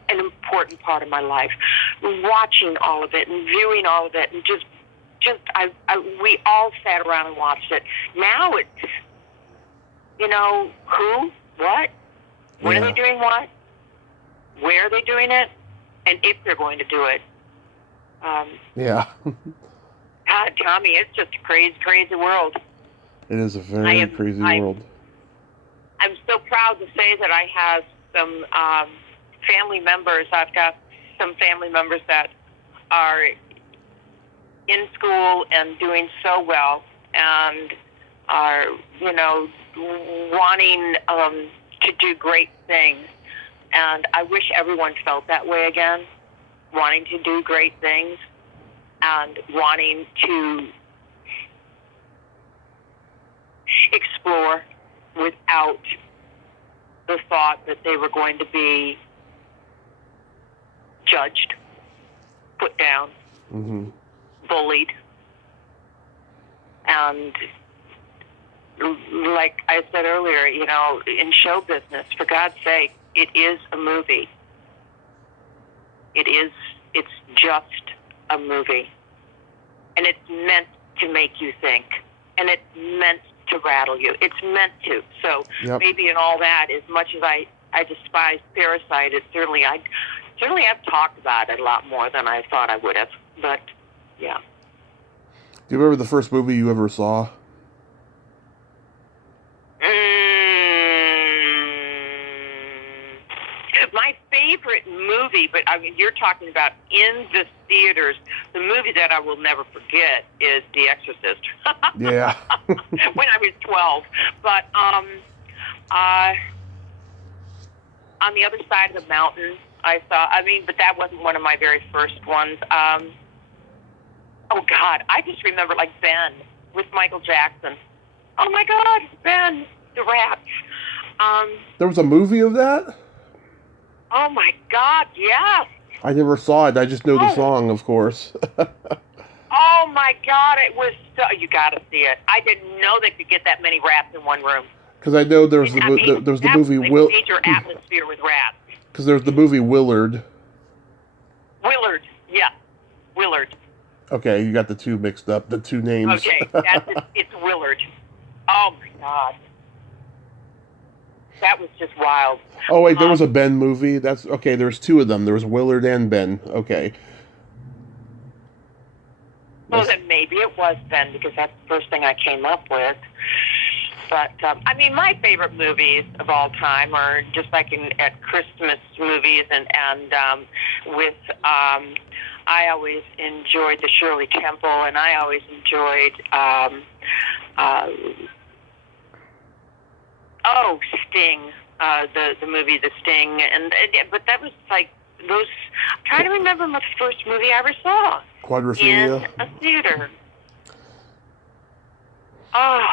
an important part of my life. Watching all of it and viewing all of it, and we all sat around and watched it. Now it's, who, what, when are they doing what, where are they doing it, and if they're going to do it. Yeah. God, Tommy, it's just a crazy, crazy world. It is a very crazy world. I'm so proud to say that I have some family members. I've got some family members that are in school and doing so well and are, wanting to do great things. And I wish everyone felt that way again, wanting to do great things and wanting to explore without the thought that they were going to be judged, put down, mm-hmm. bullied. And like I said earlier, in show business, for God's sake, it is a movie. It's just a movie. And it's meant to make you think. And it's meant to rattle you. It's meant to. So maybe in all that, as much as I despise Parasite, I've talked about it a lot more than I thought I would have. But, yeah. Do you remember the first movie you ever saw? My favorite movie, but I mean, you're talking about in the theaters, the movie that I will never forget is The Exorcist. Yeah. When I was 12. But on the other side of the mountain, but that wasn't one of my very first ones. Oh, God, I just remember, Ben with Michael Jackson. Oh, my God, Ben, the Rats. There was a movie of that? Oh, my God, yes. I never saw it. I just know the song, of course. Oh, my God, it was so... You got to see it. I didn't know they could get that many rats in one room. Because I know there's the movie... major atmosphere with rats. Because there's the movie Willard. Willard, yeah. Willard. Okay, you got the two mixed up, the two names. Okay, it's Willard. Oh, my God. That was just wild. Oh, wait, there was a Ben movie? That's okay, there's two of them. There was Willard and Ben. Okay. Well, then maybe it was then, because that's the first thing I came up with. But, I mean, my favorite movies of all time are just like at Christmas movies and with, I always enjoyed the Shirley Temple, and I always enjoyed, Sting, the movie The Sting, but that was like those. I'm trying to remember the first movie I ever saw Quadrophenia in a theater. Oh,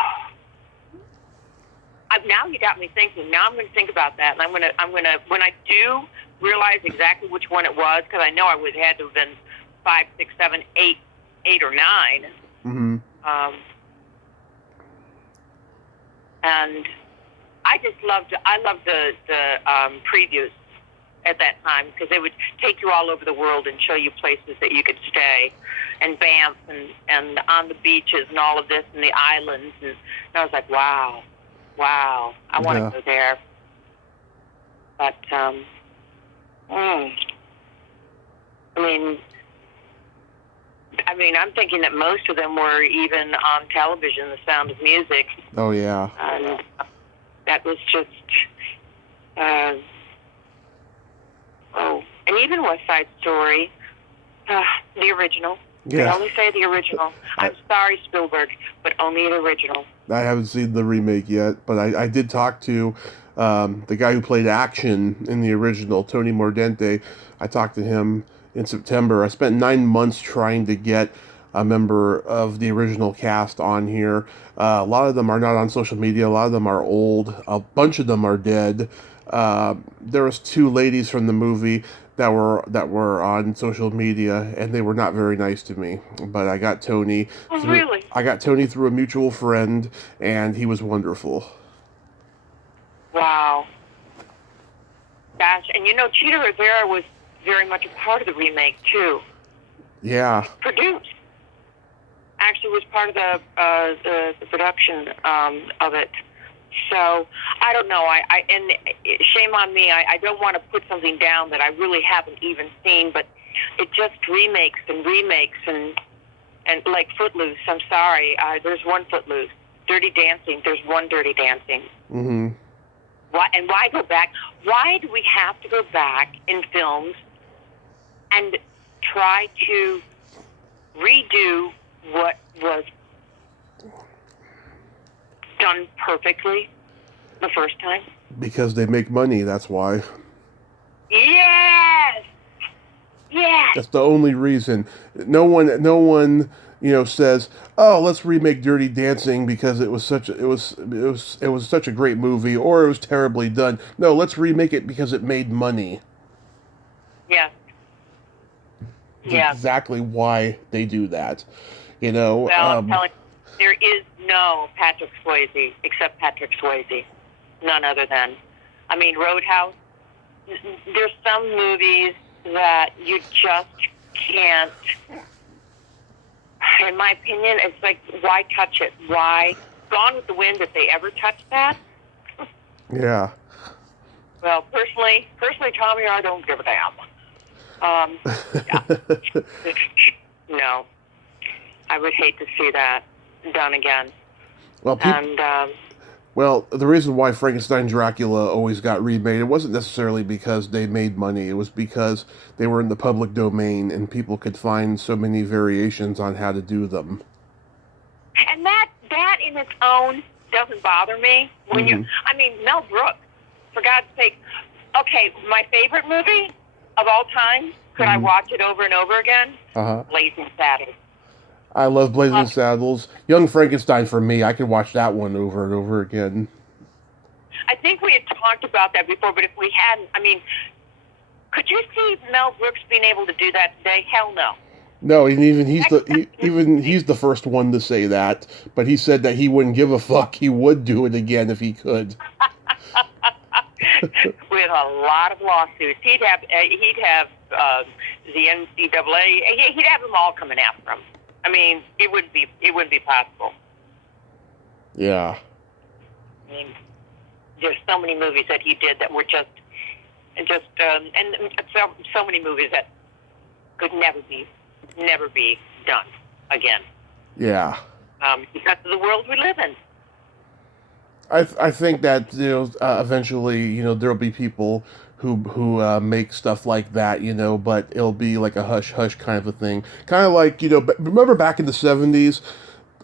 now you got me thinking. Now I'm going to think about that, and I'm going to when I do realize exactly which one it was, because I know I would had to have been 5, 6, 7, 8 or 9. Mm-hmm. And I loved the previews at that time, because they would take you all over the world and show you places that you could stay, and Banff and on the beaches and all of this, and the islands, and I was like, wow, I want to go there. But I mean, I'm thinking that most of them were even on television, The Sound of Music. Oh, yeah. And that was just, and even West Side Story, the original. Yeah. I only say the original. I'm sorry, Spielberg, but only the original. I haven't seen the remake yet, but I did talk to the guy who played Action in the original, Tony Mordente. I talked to him in September. I spent 9 months trying to get a member of the original cast on here. A lot of them are not on social media. A lot of them are old. A bunch of them are dead. There was 2 ladies from the movie that were on social media, and they were not very nice to me. But I got Tony. Really? I got Tony through a mutual friend, and he was wonderful. Wow. Gosh, and Chita Rivera was very much a part of the remake too. Yeah. Produced. Actually, was part of the production of it. So I don't know. And shame on me. I don't want to put something down that I really haven't even seen, but it just remakes and like Footloose. I'm sorry. There's one Footloose. Dirty Dancing. There's one Dirty Dancing. Mm-hmm. Why go back? Why do we have to go back in films and try to redo what was done perfectly the first time? Because they make money, that's why. Yes! That's the only reason. No one, says, "Oh, let's remake Dirty Dancing because it was such a great movie, or it was terribly done." No, let's remake it because it made money. Yeah. That's exactly why they do that. Well, I'm telling you, there is no Patrick Swayze except Patrick Swayze. None other than. I mean, Roadhouse. There's some movies that you just can't. In my opinion, it's like, why touch it? Why? Gone with the Wind, if they ever touch that. Yeah. Well, personally, Tommy, I don't give a damn. Yeah. No. I would hate to see that done again. Well, the reason why Frankenstein Dracula always got remade, it wasn't necessarily because they made money. It was because they were in the public domain and people could find so many variations on how to do them. And that in its own doesn't bother me. When Mel Brooks, for God's sake. Okay, my favorite movie of all time, could I watch it over and over again? Blazing Saddles. I love Blazing Saddles. Young Frankenstein, for me, I could watch that one over and over again. I think we had talked about that before, but if we hadn't, could you see Mel Brooks being able to do that today? Hell no. No, even he's the first one to say that. But he said that he wouldn't give a fuck. He would do it again if he could. With a lot of lawsuits, he'd have the NCAA. He'd have them all coming after him. It wouldn't be possible. Yeah. There's so many movies that he did that were and so many movies that could never be done. again. Yeah. Because of the world we live in. I think that eventually there'll be people who make stuff like that, but it'll be like a hush hush kind of a thing, kind of like remember back in the '70s,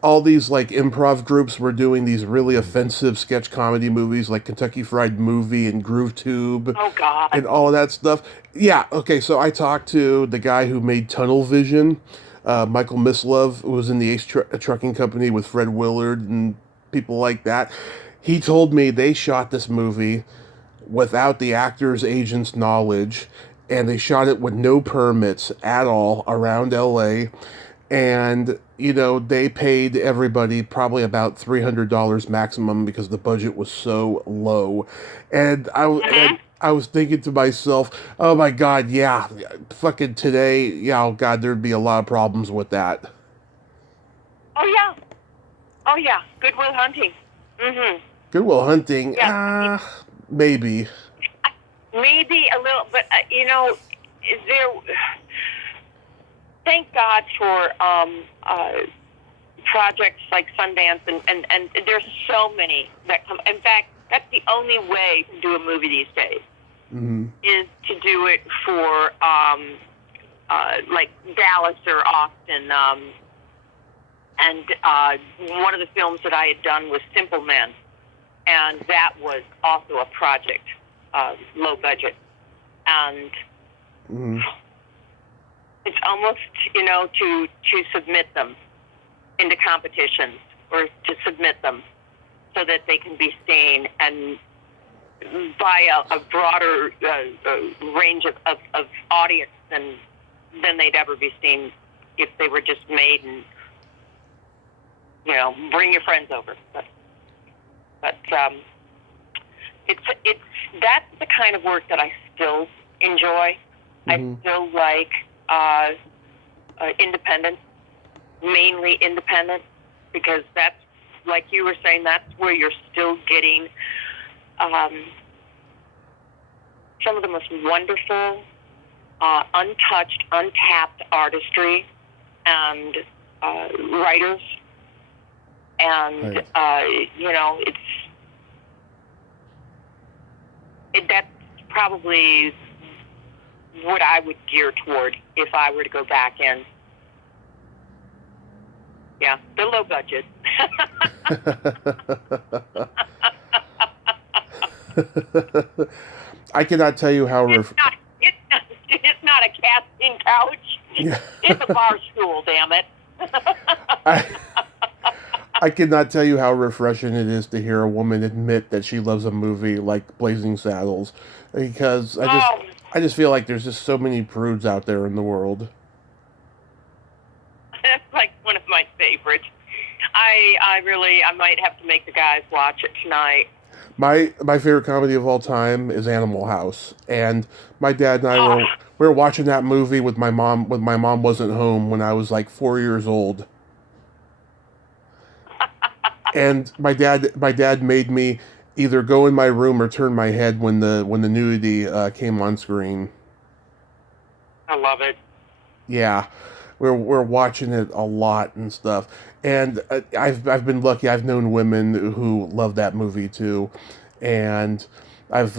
all these like improv groups were doing these really offensive sketch comedy movies like Kentucky Fried Movie and Groove Tube Oh, God. and all of that stuff. Yeah, okay, so I talked to the guy who made Tunnel Vision, Michael Mislove, who was in the Ace Trucking Company with Fred Willard and people like that. He told me they shot this movie without the actor's agent's knowledge, and they shot it with no permits at all around LA. And they paid everybody probably about $300 maximum because the budget was so low. And I was thinking to myself, oh my god, yeah, fucking today, yeah, oh god, there'd be a lot of problems with that. Oh, yeah. Oh, yeah. Goodwill Hunting. Mm-hmm. Goodwill Hunting, Yeah. Maybe. Maybe a little, but there. Thank God for projects like Sundance, and there's so many that come. In fact, that's the only way to do a movie these days, is to do it for like Dallas or Austin. And one of the films that I had done was Simple Men, and that was also a project, low budget, and it's almost to submit them into competitions or to submit them so that they can be seen and by a broader range of audience than they'd ever be seen if they were just made and bring your friends over. But it's that's the kind of work that I still enjoy. I still like independent, mainly independent, because that's, like you were saying, that's where you're still getting some of the most wonderful, untouched, untapped artistry and writers. And, that's probably what I would gear toward if I were to go back in. Yeah, the low budget. I cannot tell you how... It's not a casting couch. Yeah. It's a bar stool, damn it. I cannot tell you how refreshing it is to hear a woman admit that she loves a movie like Blazing Saddles, because I just feel like there's just so many prudes out there in the world. That's like one of my favorites. I might have to make the guys watch it tonight. My favorite comedy of all time is Animal House, and my dad and I were watching that movie with my mom when my mom wasn't home when I was like 4 years old. And my dad made me either go in my room or turn my head when the nudity came on screen. I love it. Yeah, we're watching it a lot and stuff. And I've been lucky. I've known women who love that movie too, and I've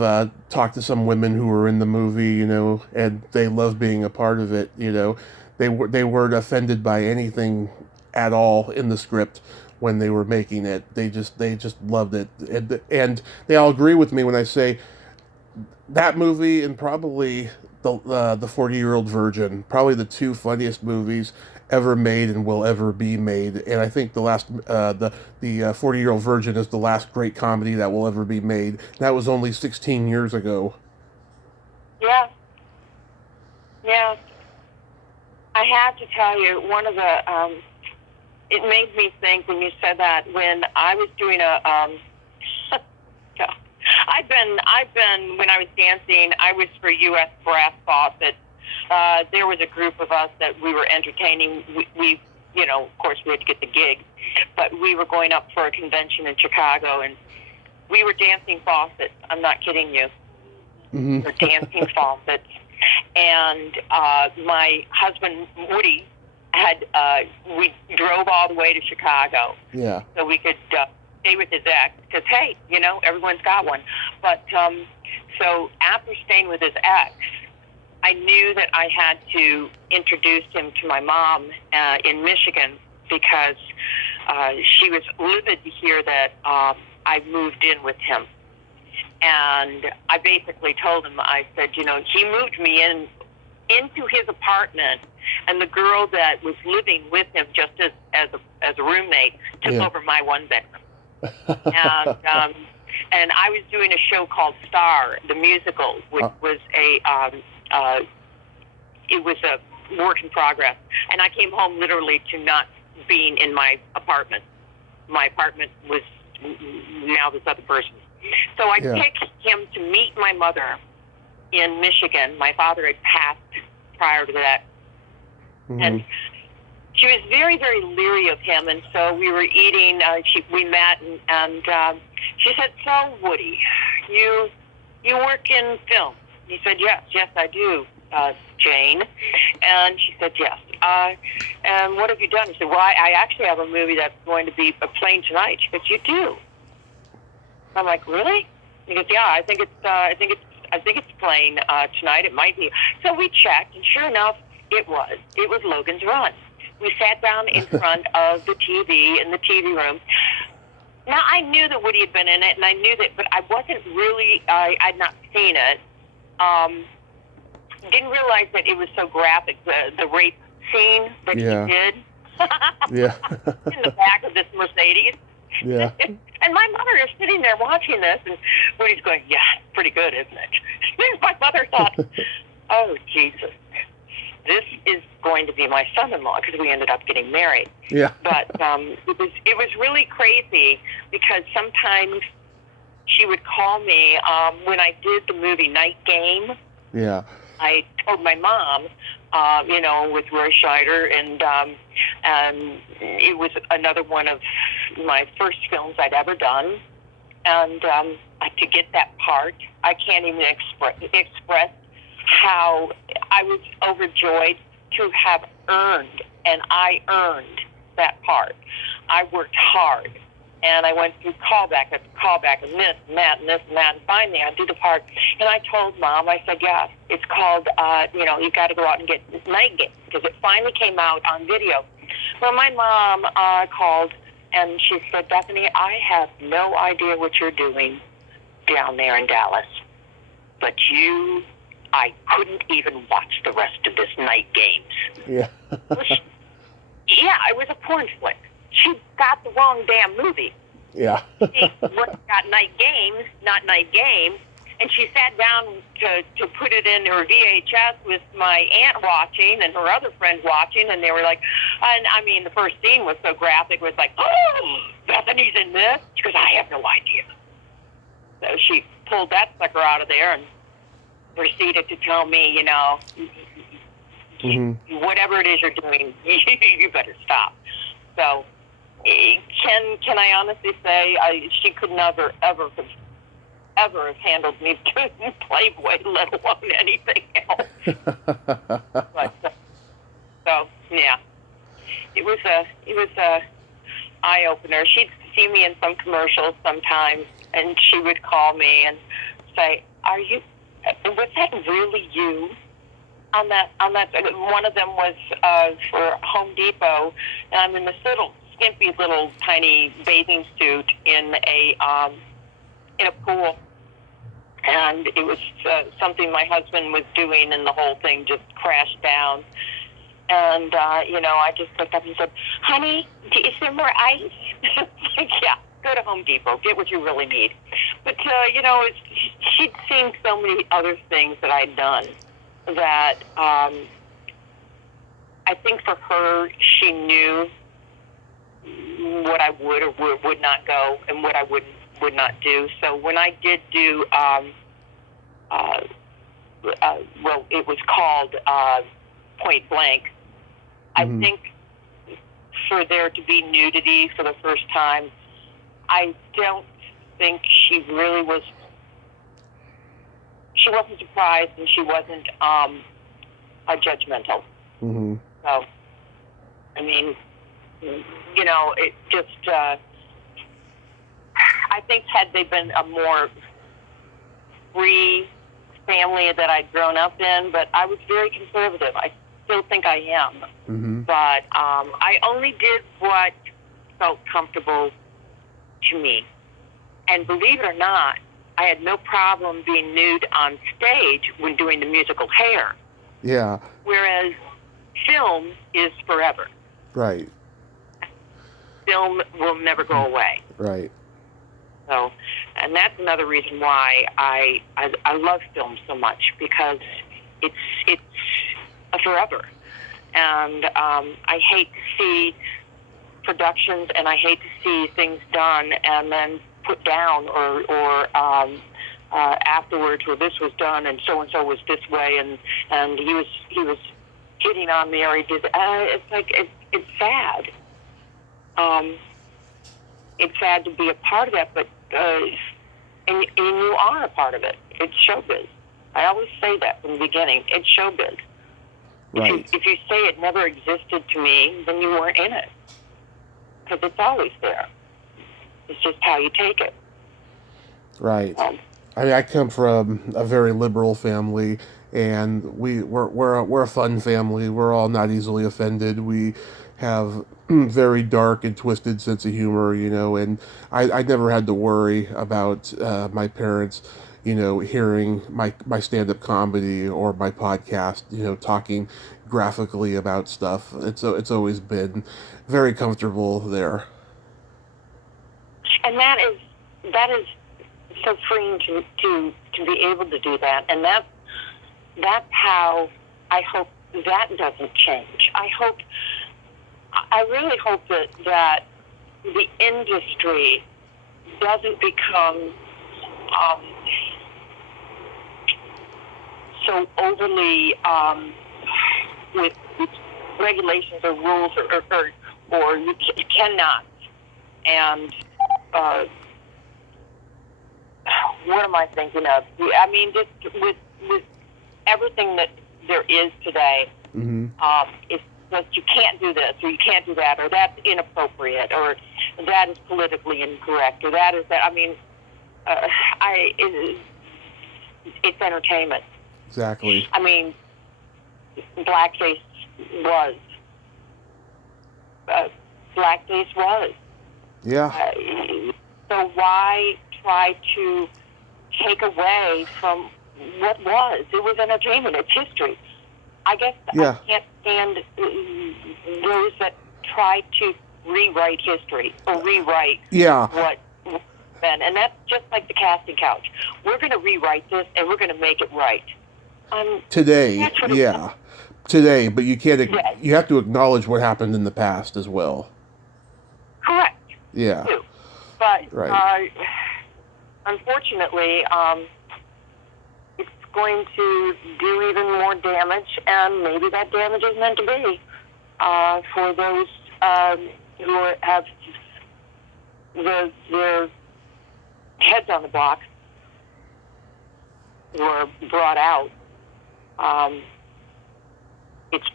talked to some women who were in the movie, and they love being a part of it. They weren't offended by anything at all in the script when they were making it. They just loved it, and they all agree with me when I say that movie and probably the 40-Year-Old Virgin, probably the two funniest movies ever made and will ever be made. And I think the 40-Year-Old Virgin is the last great comedy that will ever be made. That was only 16 years ago. Yeah. I have to tell you, one of the it made me think when you said that, when I was doing I've been when I was dancing, I was for U.S. Brass Faucet. There was a group of us that we were entertaining. We of course we had to get the gig, but we were going up for a convention in Chicago, and we were dancing faucets. I'm not kidding you. Mm-hmm. We're dancing faucets. And my husband, Woody, we drove all the way to Chicago. Yeah. So we could stay with his ex, because, hey, everyone's got one. But so after staying with his ex, I knew that I had to introduce him to my mom in Michigan, because she was livid to hear that I moved in with him. And I basically told him, I said, he moved me into his apartment, and the girl that was living with him just as a roommate took over my one bedroom. And I was doing a show called Star, the musical, which was it was a work in progress. And I came home literally to not being in my apartment. My apartment was now this other person. So I picked him to meet my mother in Michigan. My father had passed prior to that. Mm-hmm. And she was very, very leery of him. And so we were eating, we met, and she said, "So, Woody, you work in film?" He said, yes, I do, Jane. And she said, yes. And what have you done? He said, well, I actually have a movie that's going to be playing tonight. She said, you do? I'm like, really? He goes, yeah, I think it's playing tonight. It might be. So we checked, and sure enough, it was. It was Logan's Run. We sat down in front of the TV in the TV room. Now, I knew that Woody had been in it, and I knew that, but I wasn't really, I'd not seen it. Didn't realize that it was so graphic, the rape scene that he did. In the back of this Mercedes. Yeah. And my mother is sitting there watching this, and Woody's going, yeah, pretty good, isn't it? My mother thought, oh, Jesus, this is going to be my son-in-law, because we ended up getting married. Yeah. But it was really crazy, because sometimes she would call me when I did the movie Night Game. Yeah. I told my mom, with Roy Scheider, and it was another one of my first films I'd ever done. And to get that part, I can't even express how I was overjoyed to have earned, and I earned that part. I worked hard, and I went through callback after callback, and this and that and this and that, and finally I did the part. And I told Mom, I said, yes, it's called, you got to go out and get this Night Game, because it finally came out on video. Well, my mom called, and she said, Bethany, I have no idea what you're doing down there in Dallas, but I couldn't even watch the rest of this Night Games. Yeah. It was a porn flick. She got the wrong damn movie. Yeah. She got Night Games, not Night Game, and she sat down to put it in her VHS with my aunt watching and her other friend watching, and they were like, and I mean, the first scene was so graphic, it was like, oh, Bethany's in this? She goes, I have no idea. So she pulled that sucker out of there and proceeded to tell me, whatever it is you're doing, you better stop. So can I honestly say she could never, ever have handled me doing Playboy, let alone anything else. But, so yeah, it was a eye opener. She'd see me in some commercials sometimes, and she would call me and say, was that really you? On that, one of them was for Home Depot, and I'm in this skimpy little tiny bathing suit in a pool, and it was something my husband was doing, and the whole thing just crashed down. And I just looked up and said, "Honey, is there more ice?" Like, yeah, go to Home Depot, get what you really need. But she'd seen so many other things that I'd done that I think for her, she knew what I would or would not go and what I would not do. So when I did do, it was called Point Blank, I think for there to be nudity for the first time, I don't think she really was. She wasn't surprised, and she wasn't judgmental. Mm-hmm. So mean, it just, I think had they been a more free family that I'd grown up in, but I was very conservative. I still think I am. Mm-hmm. But I only did what felt comfortable to me. And believe it or not, I had no problem being nude on stage when doing the musical Hair. Yeah. Whereas film is forever. Right. Film will never go away. Right. So, and that's another reason why I love film so much, because it's a forever. And I hate to see productions, and I hate to see things done and then put down, or afterwards, where this was done and so was this way, and he was hitting on me, or he did. It's like it's sad. It's sad to be a part of that, but and you are a part of it. It's showbiz. I always say that from the beginning. It's showbiz. Right. If you say it never existed to me, then you weren't in it, because it's always there. It's just how you take it. Right. I mean, I come from a very liberal family, and we're a fun family. We're all not easily offended. We have very dark and twisted sense of humor, and I never had to worry about my parents, hearing my stand-up comedy or my podcast, talking graphically about stuff. It's always been very comfortable there. And that is so freeing to be able to do that, and that's how I hope that doesn't change. I really hope that the industry doesn't become so overly with regulations or rules, or you cannot. And what am I thinking of? I mean, just with everything that there is today, mm-hmm. It's just you can't do this, or you can't do that, or that's inappropriate, or that is politically incorrect, or that is that. I mean, it's entertainment. Exactly. I mean, blackface was. Blackface was. Yeah. So why try to take away from what was? It was entertainment. It's history. I guess yeah. I can't stand those that try to rewrite history or rewrite what been. And that's just like the casting couch. We're going to rewrite this, and we're going to make it right. Today, yeah. Today, but you can't. Yes. You have to acknowledge what happened in the past as well. Correct. Yeah. Too. But right. Unfortunately, it's going to do even more damage, and maybe that damage is meant to be for those who have their heads on the block, were brought out. It's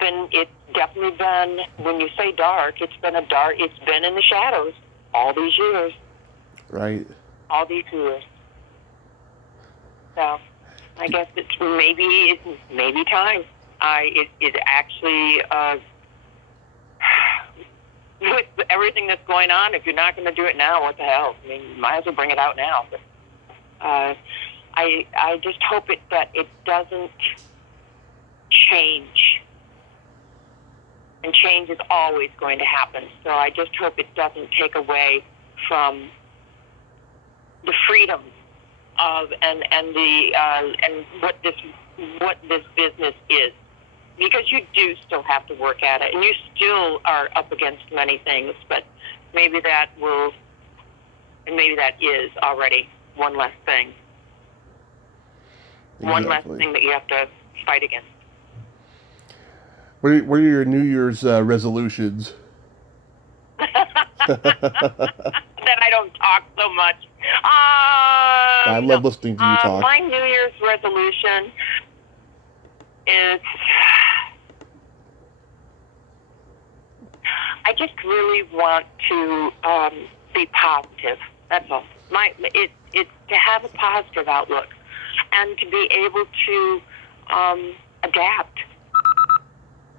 definitely been, when you say dark, it's been in the shadows all these years. Right. All these years. So, I guess it's maybe time. It actually, with everything that's going on, if you're not going to do it now, what the hell? I mean, you might as well bring it out now. But, I just hope that it doesn't change. And change is always going to happen. So I just hope it doesn't take away from the freedom of and what this business is, because you do still have to work at it, and you still are up against many things. But maybe that is already one less thing. Exactly. One less thing that you have to fight against. What are your New Year's resolutions? That I don't talk so much. I love listening to you talk. My New Year's resolution is just really want to be positive. That's all. It's to have a positive outlook and to be able to adapt.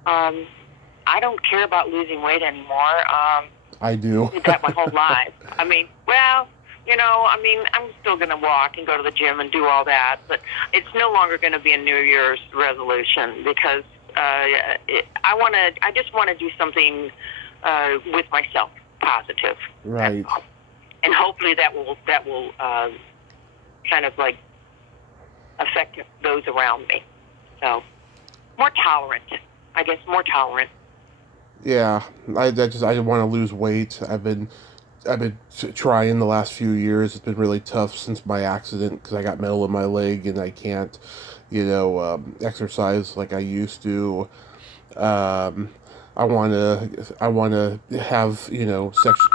I don't care about losing weight anymore. I do. I did that my whole life. I mean, well, I'm still going to walk and go to the gym and do all that, but it's no longer going to be a New Year's resolution because I just want to do something with myself, positive. Right. And hopefully that will kind of like affect those around me. So more tolerant, I guess, more tolerant. Yeah, I want to lose weight. I've been trying the last few years. It's been really tough since my accident because I got metal in my leg and I can't, exercise like I used to. I want to have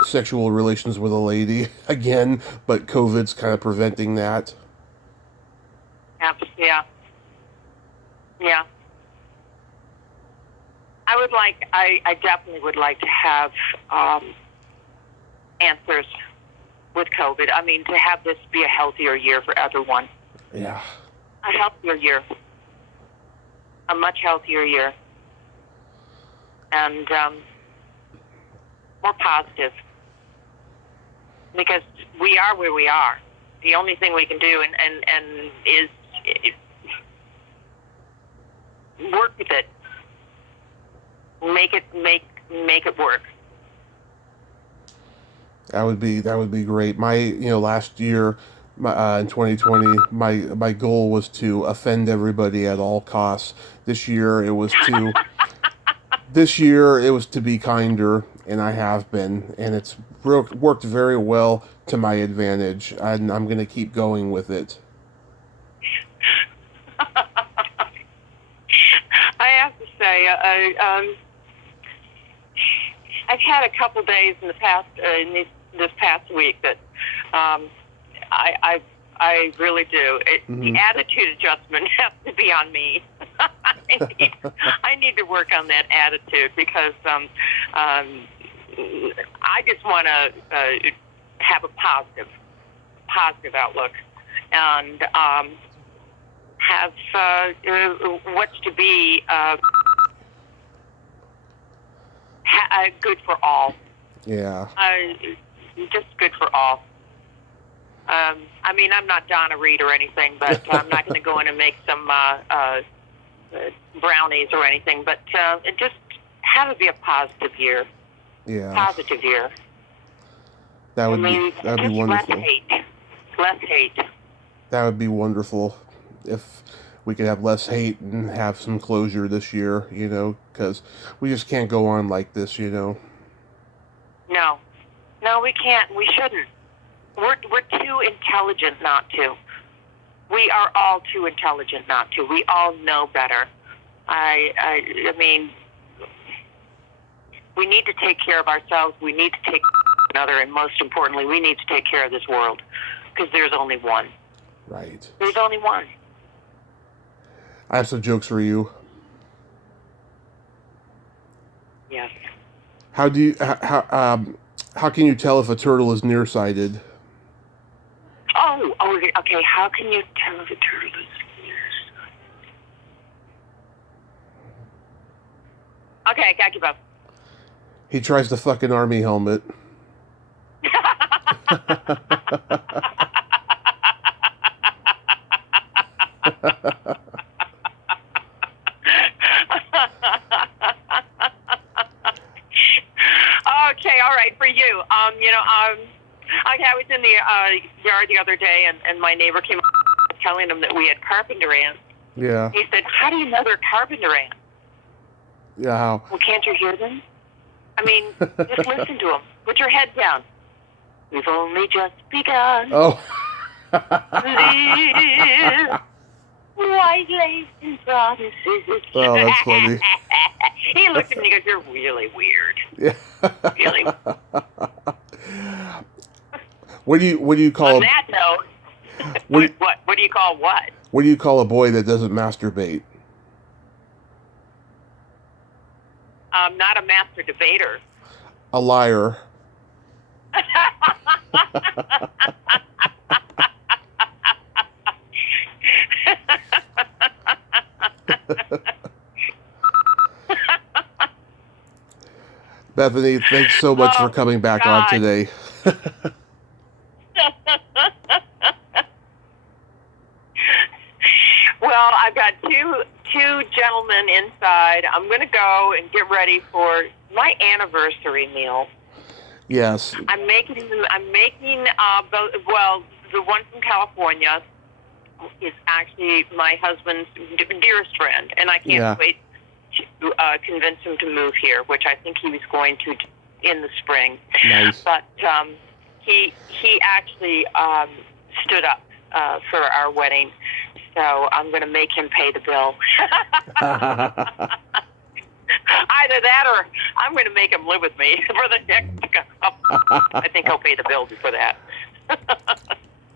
sexual relations with a lady again, but COVID's kind of preventing that. Yeah. I definitely would like to have answers with COVID. I mean, to have this be a healthier year for everyone. Yeah. A healthier year. A much healthier year. And more positive. Because we are where we are. The only thing we can do and is work with it. Make it work. That would be great. Last year, in 2020, my goal was to offend everybody at all costs. This year it was to be kinder, and I have been, and it's worked very well to my advantage. And I'm going to keep going with it. I have to say, I've had a couple days in the past this past week that I really do. The attitude adjustment has to be on me. I need to work on that attitude because I just want to have a positive outlook and have what's to be good for all. Yeah. Just good for all. I mean, I'm not Donna Reed or anything, but I'm not going to go in and make some brownies or anything. But just have it be a positive year. Yeah. Positive year. That would be wonderful. Less hate. That would be wonderful if we could have less hate and have some closure this year, because we just can't go on like this, No, we can't. We shouldn't. We're too intelligent not to. We are all too intelligent not to. We all know better. I mean, we need to take care of ourselves. We need to take care of another, and most importantly, we need to take care of this world because there's only one. Right. There's only one. I have some jokes for you. Yes. How can you tell if a turtle is nearsighted? Oh, okay. How can you tell if a turtle is nearsighted? Okay, I give up. He tries to fuck an army helmet. Okay, all right, for you. I was in the yard the other day, and my neighbor came up telling him that we had carpenter ants. Yeah. He said, "How do you know they're carpenter ants?" Yeah, how? Well, can't you hear them? I mean, just listen to them. Put your head down. We've only just begun. Oh. Live white lace and promises. Oh, that's funny. He looked at me and goes, "You're really weird." Yeah. Really. What do you call? On that note, what do you call what? What do you call a boy that doesn't masturbate? Not a master debater. a liar. Bethany, thanks so much for coming back on today. Well, I've got two gentlemen inside. I'm going to go and get ready for my anniversary meal. Yes. I'm making both. Well, the one from California is actually my husband's dearest friend, and I can't wait to convince him to move here, which I think he was going to in the spring. Nice. But he actually stood up for our wedding, so I'm going to make him pay the bill. Either that or I'm going to make him live with me for the next couple. I think he'll pay the bill before that.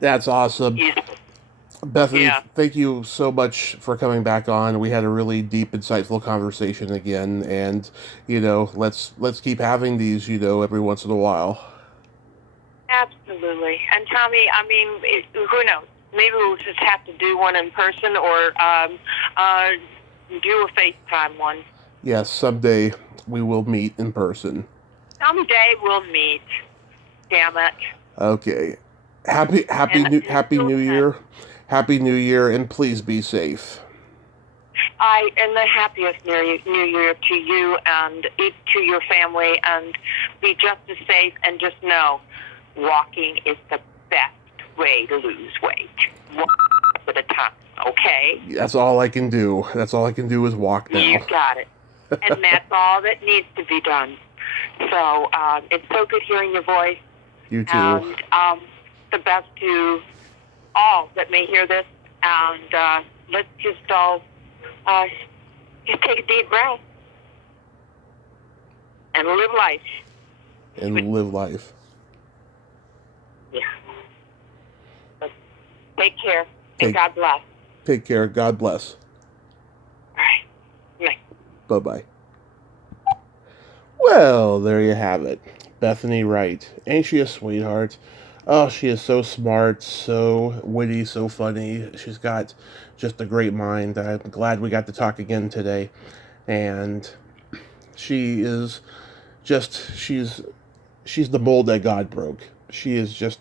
That's awesome. Bethany, thank you so much for coming back on. We had a really deep, insightful conversation again, and let's keep having these, every once in a while. Absolutely. And Tommy, I mean, who knows? Maybe we'll just have to do one in person or do a FaceTime one. Yes, someday we will meet in person. Someday we'll meet. Damn it. Okay. Happy New Year. Happy New Year, and please be safe. And the happiest New Year to you and to your family, and be just as safe, and just know walking is the best way to lose weight. One at a time, okay? That's all I can do. That's all I can do is walk now. You got it. And that's all that needs to be done. So it's so good hearing your voice. You too. And the best to all that may hear this. And let's just all just take a deep breath and live life. Live life. Yeah. But take care, and God bless. Take care. God bless. All right. Bye. Bye-bye. Well, there you have it. Bethany Wright. Ain't she a sweetheart? Oh, she is so smart, so witty, so funny. She's got just a great mind. I'm glad we got to talk again today. And she is just, she's the mold that God broke. She is just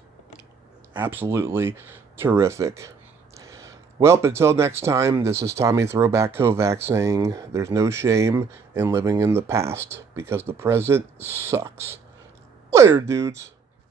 absolutely terrific. Well, until next time, this is Tommy Throwback Kovac saying there's no shame in living in the past because the present sucks. Later, dudes.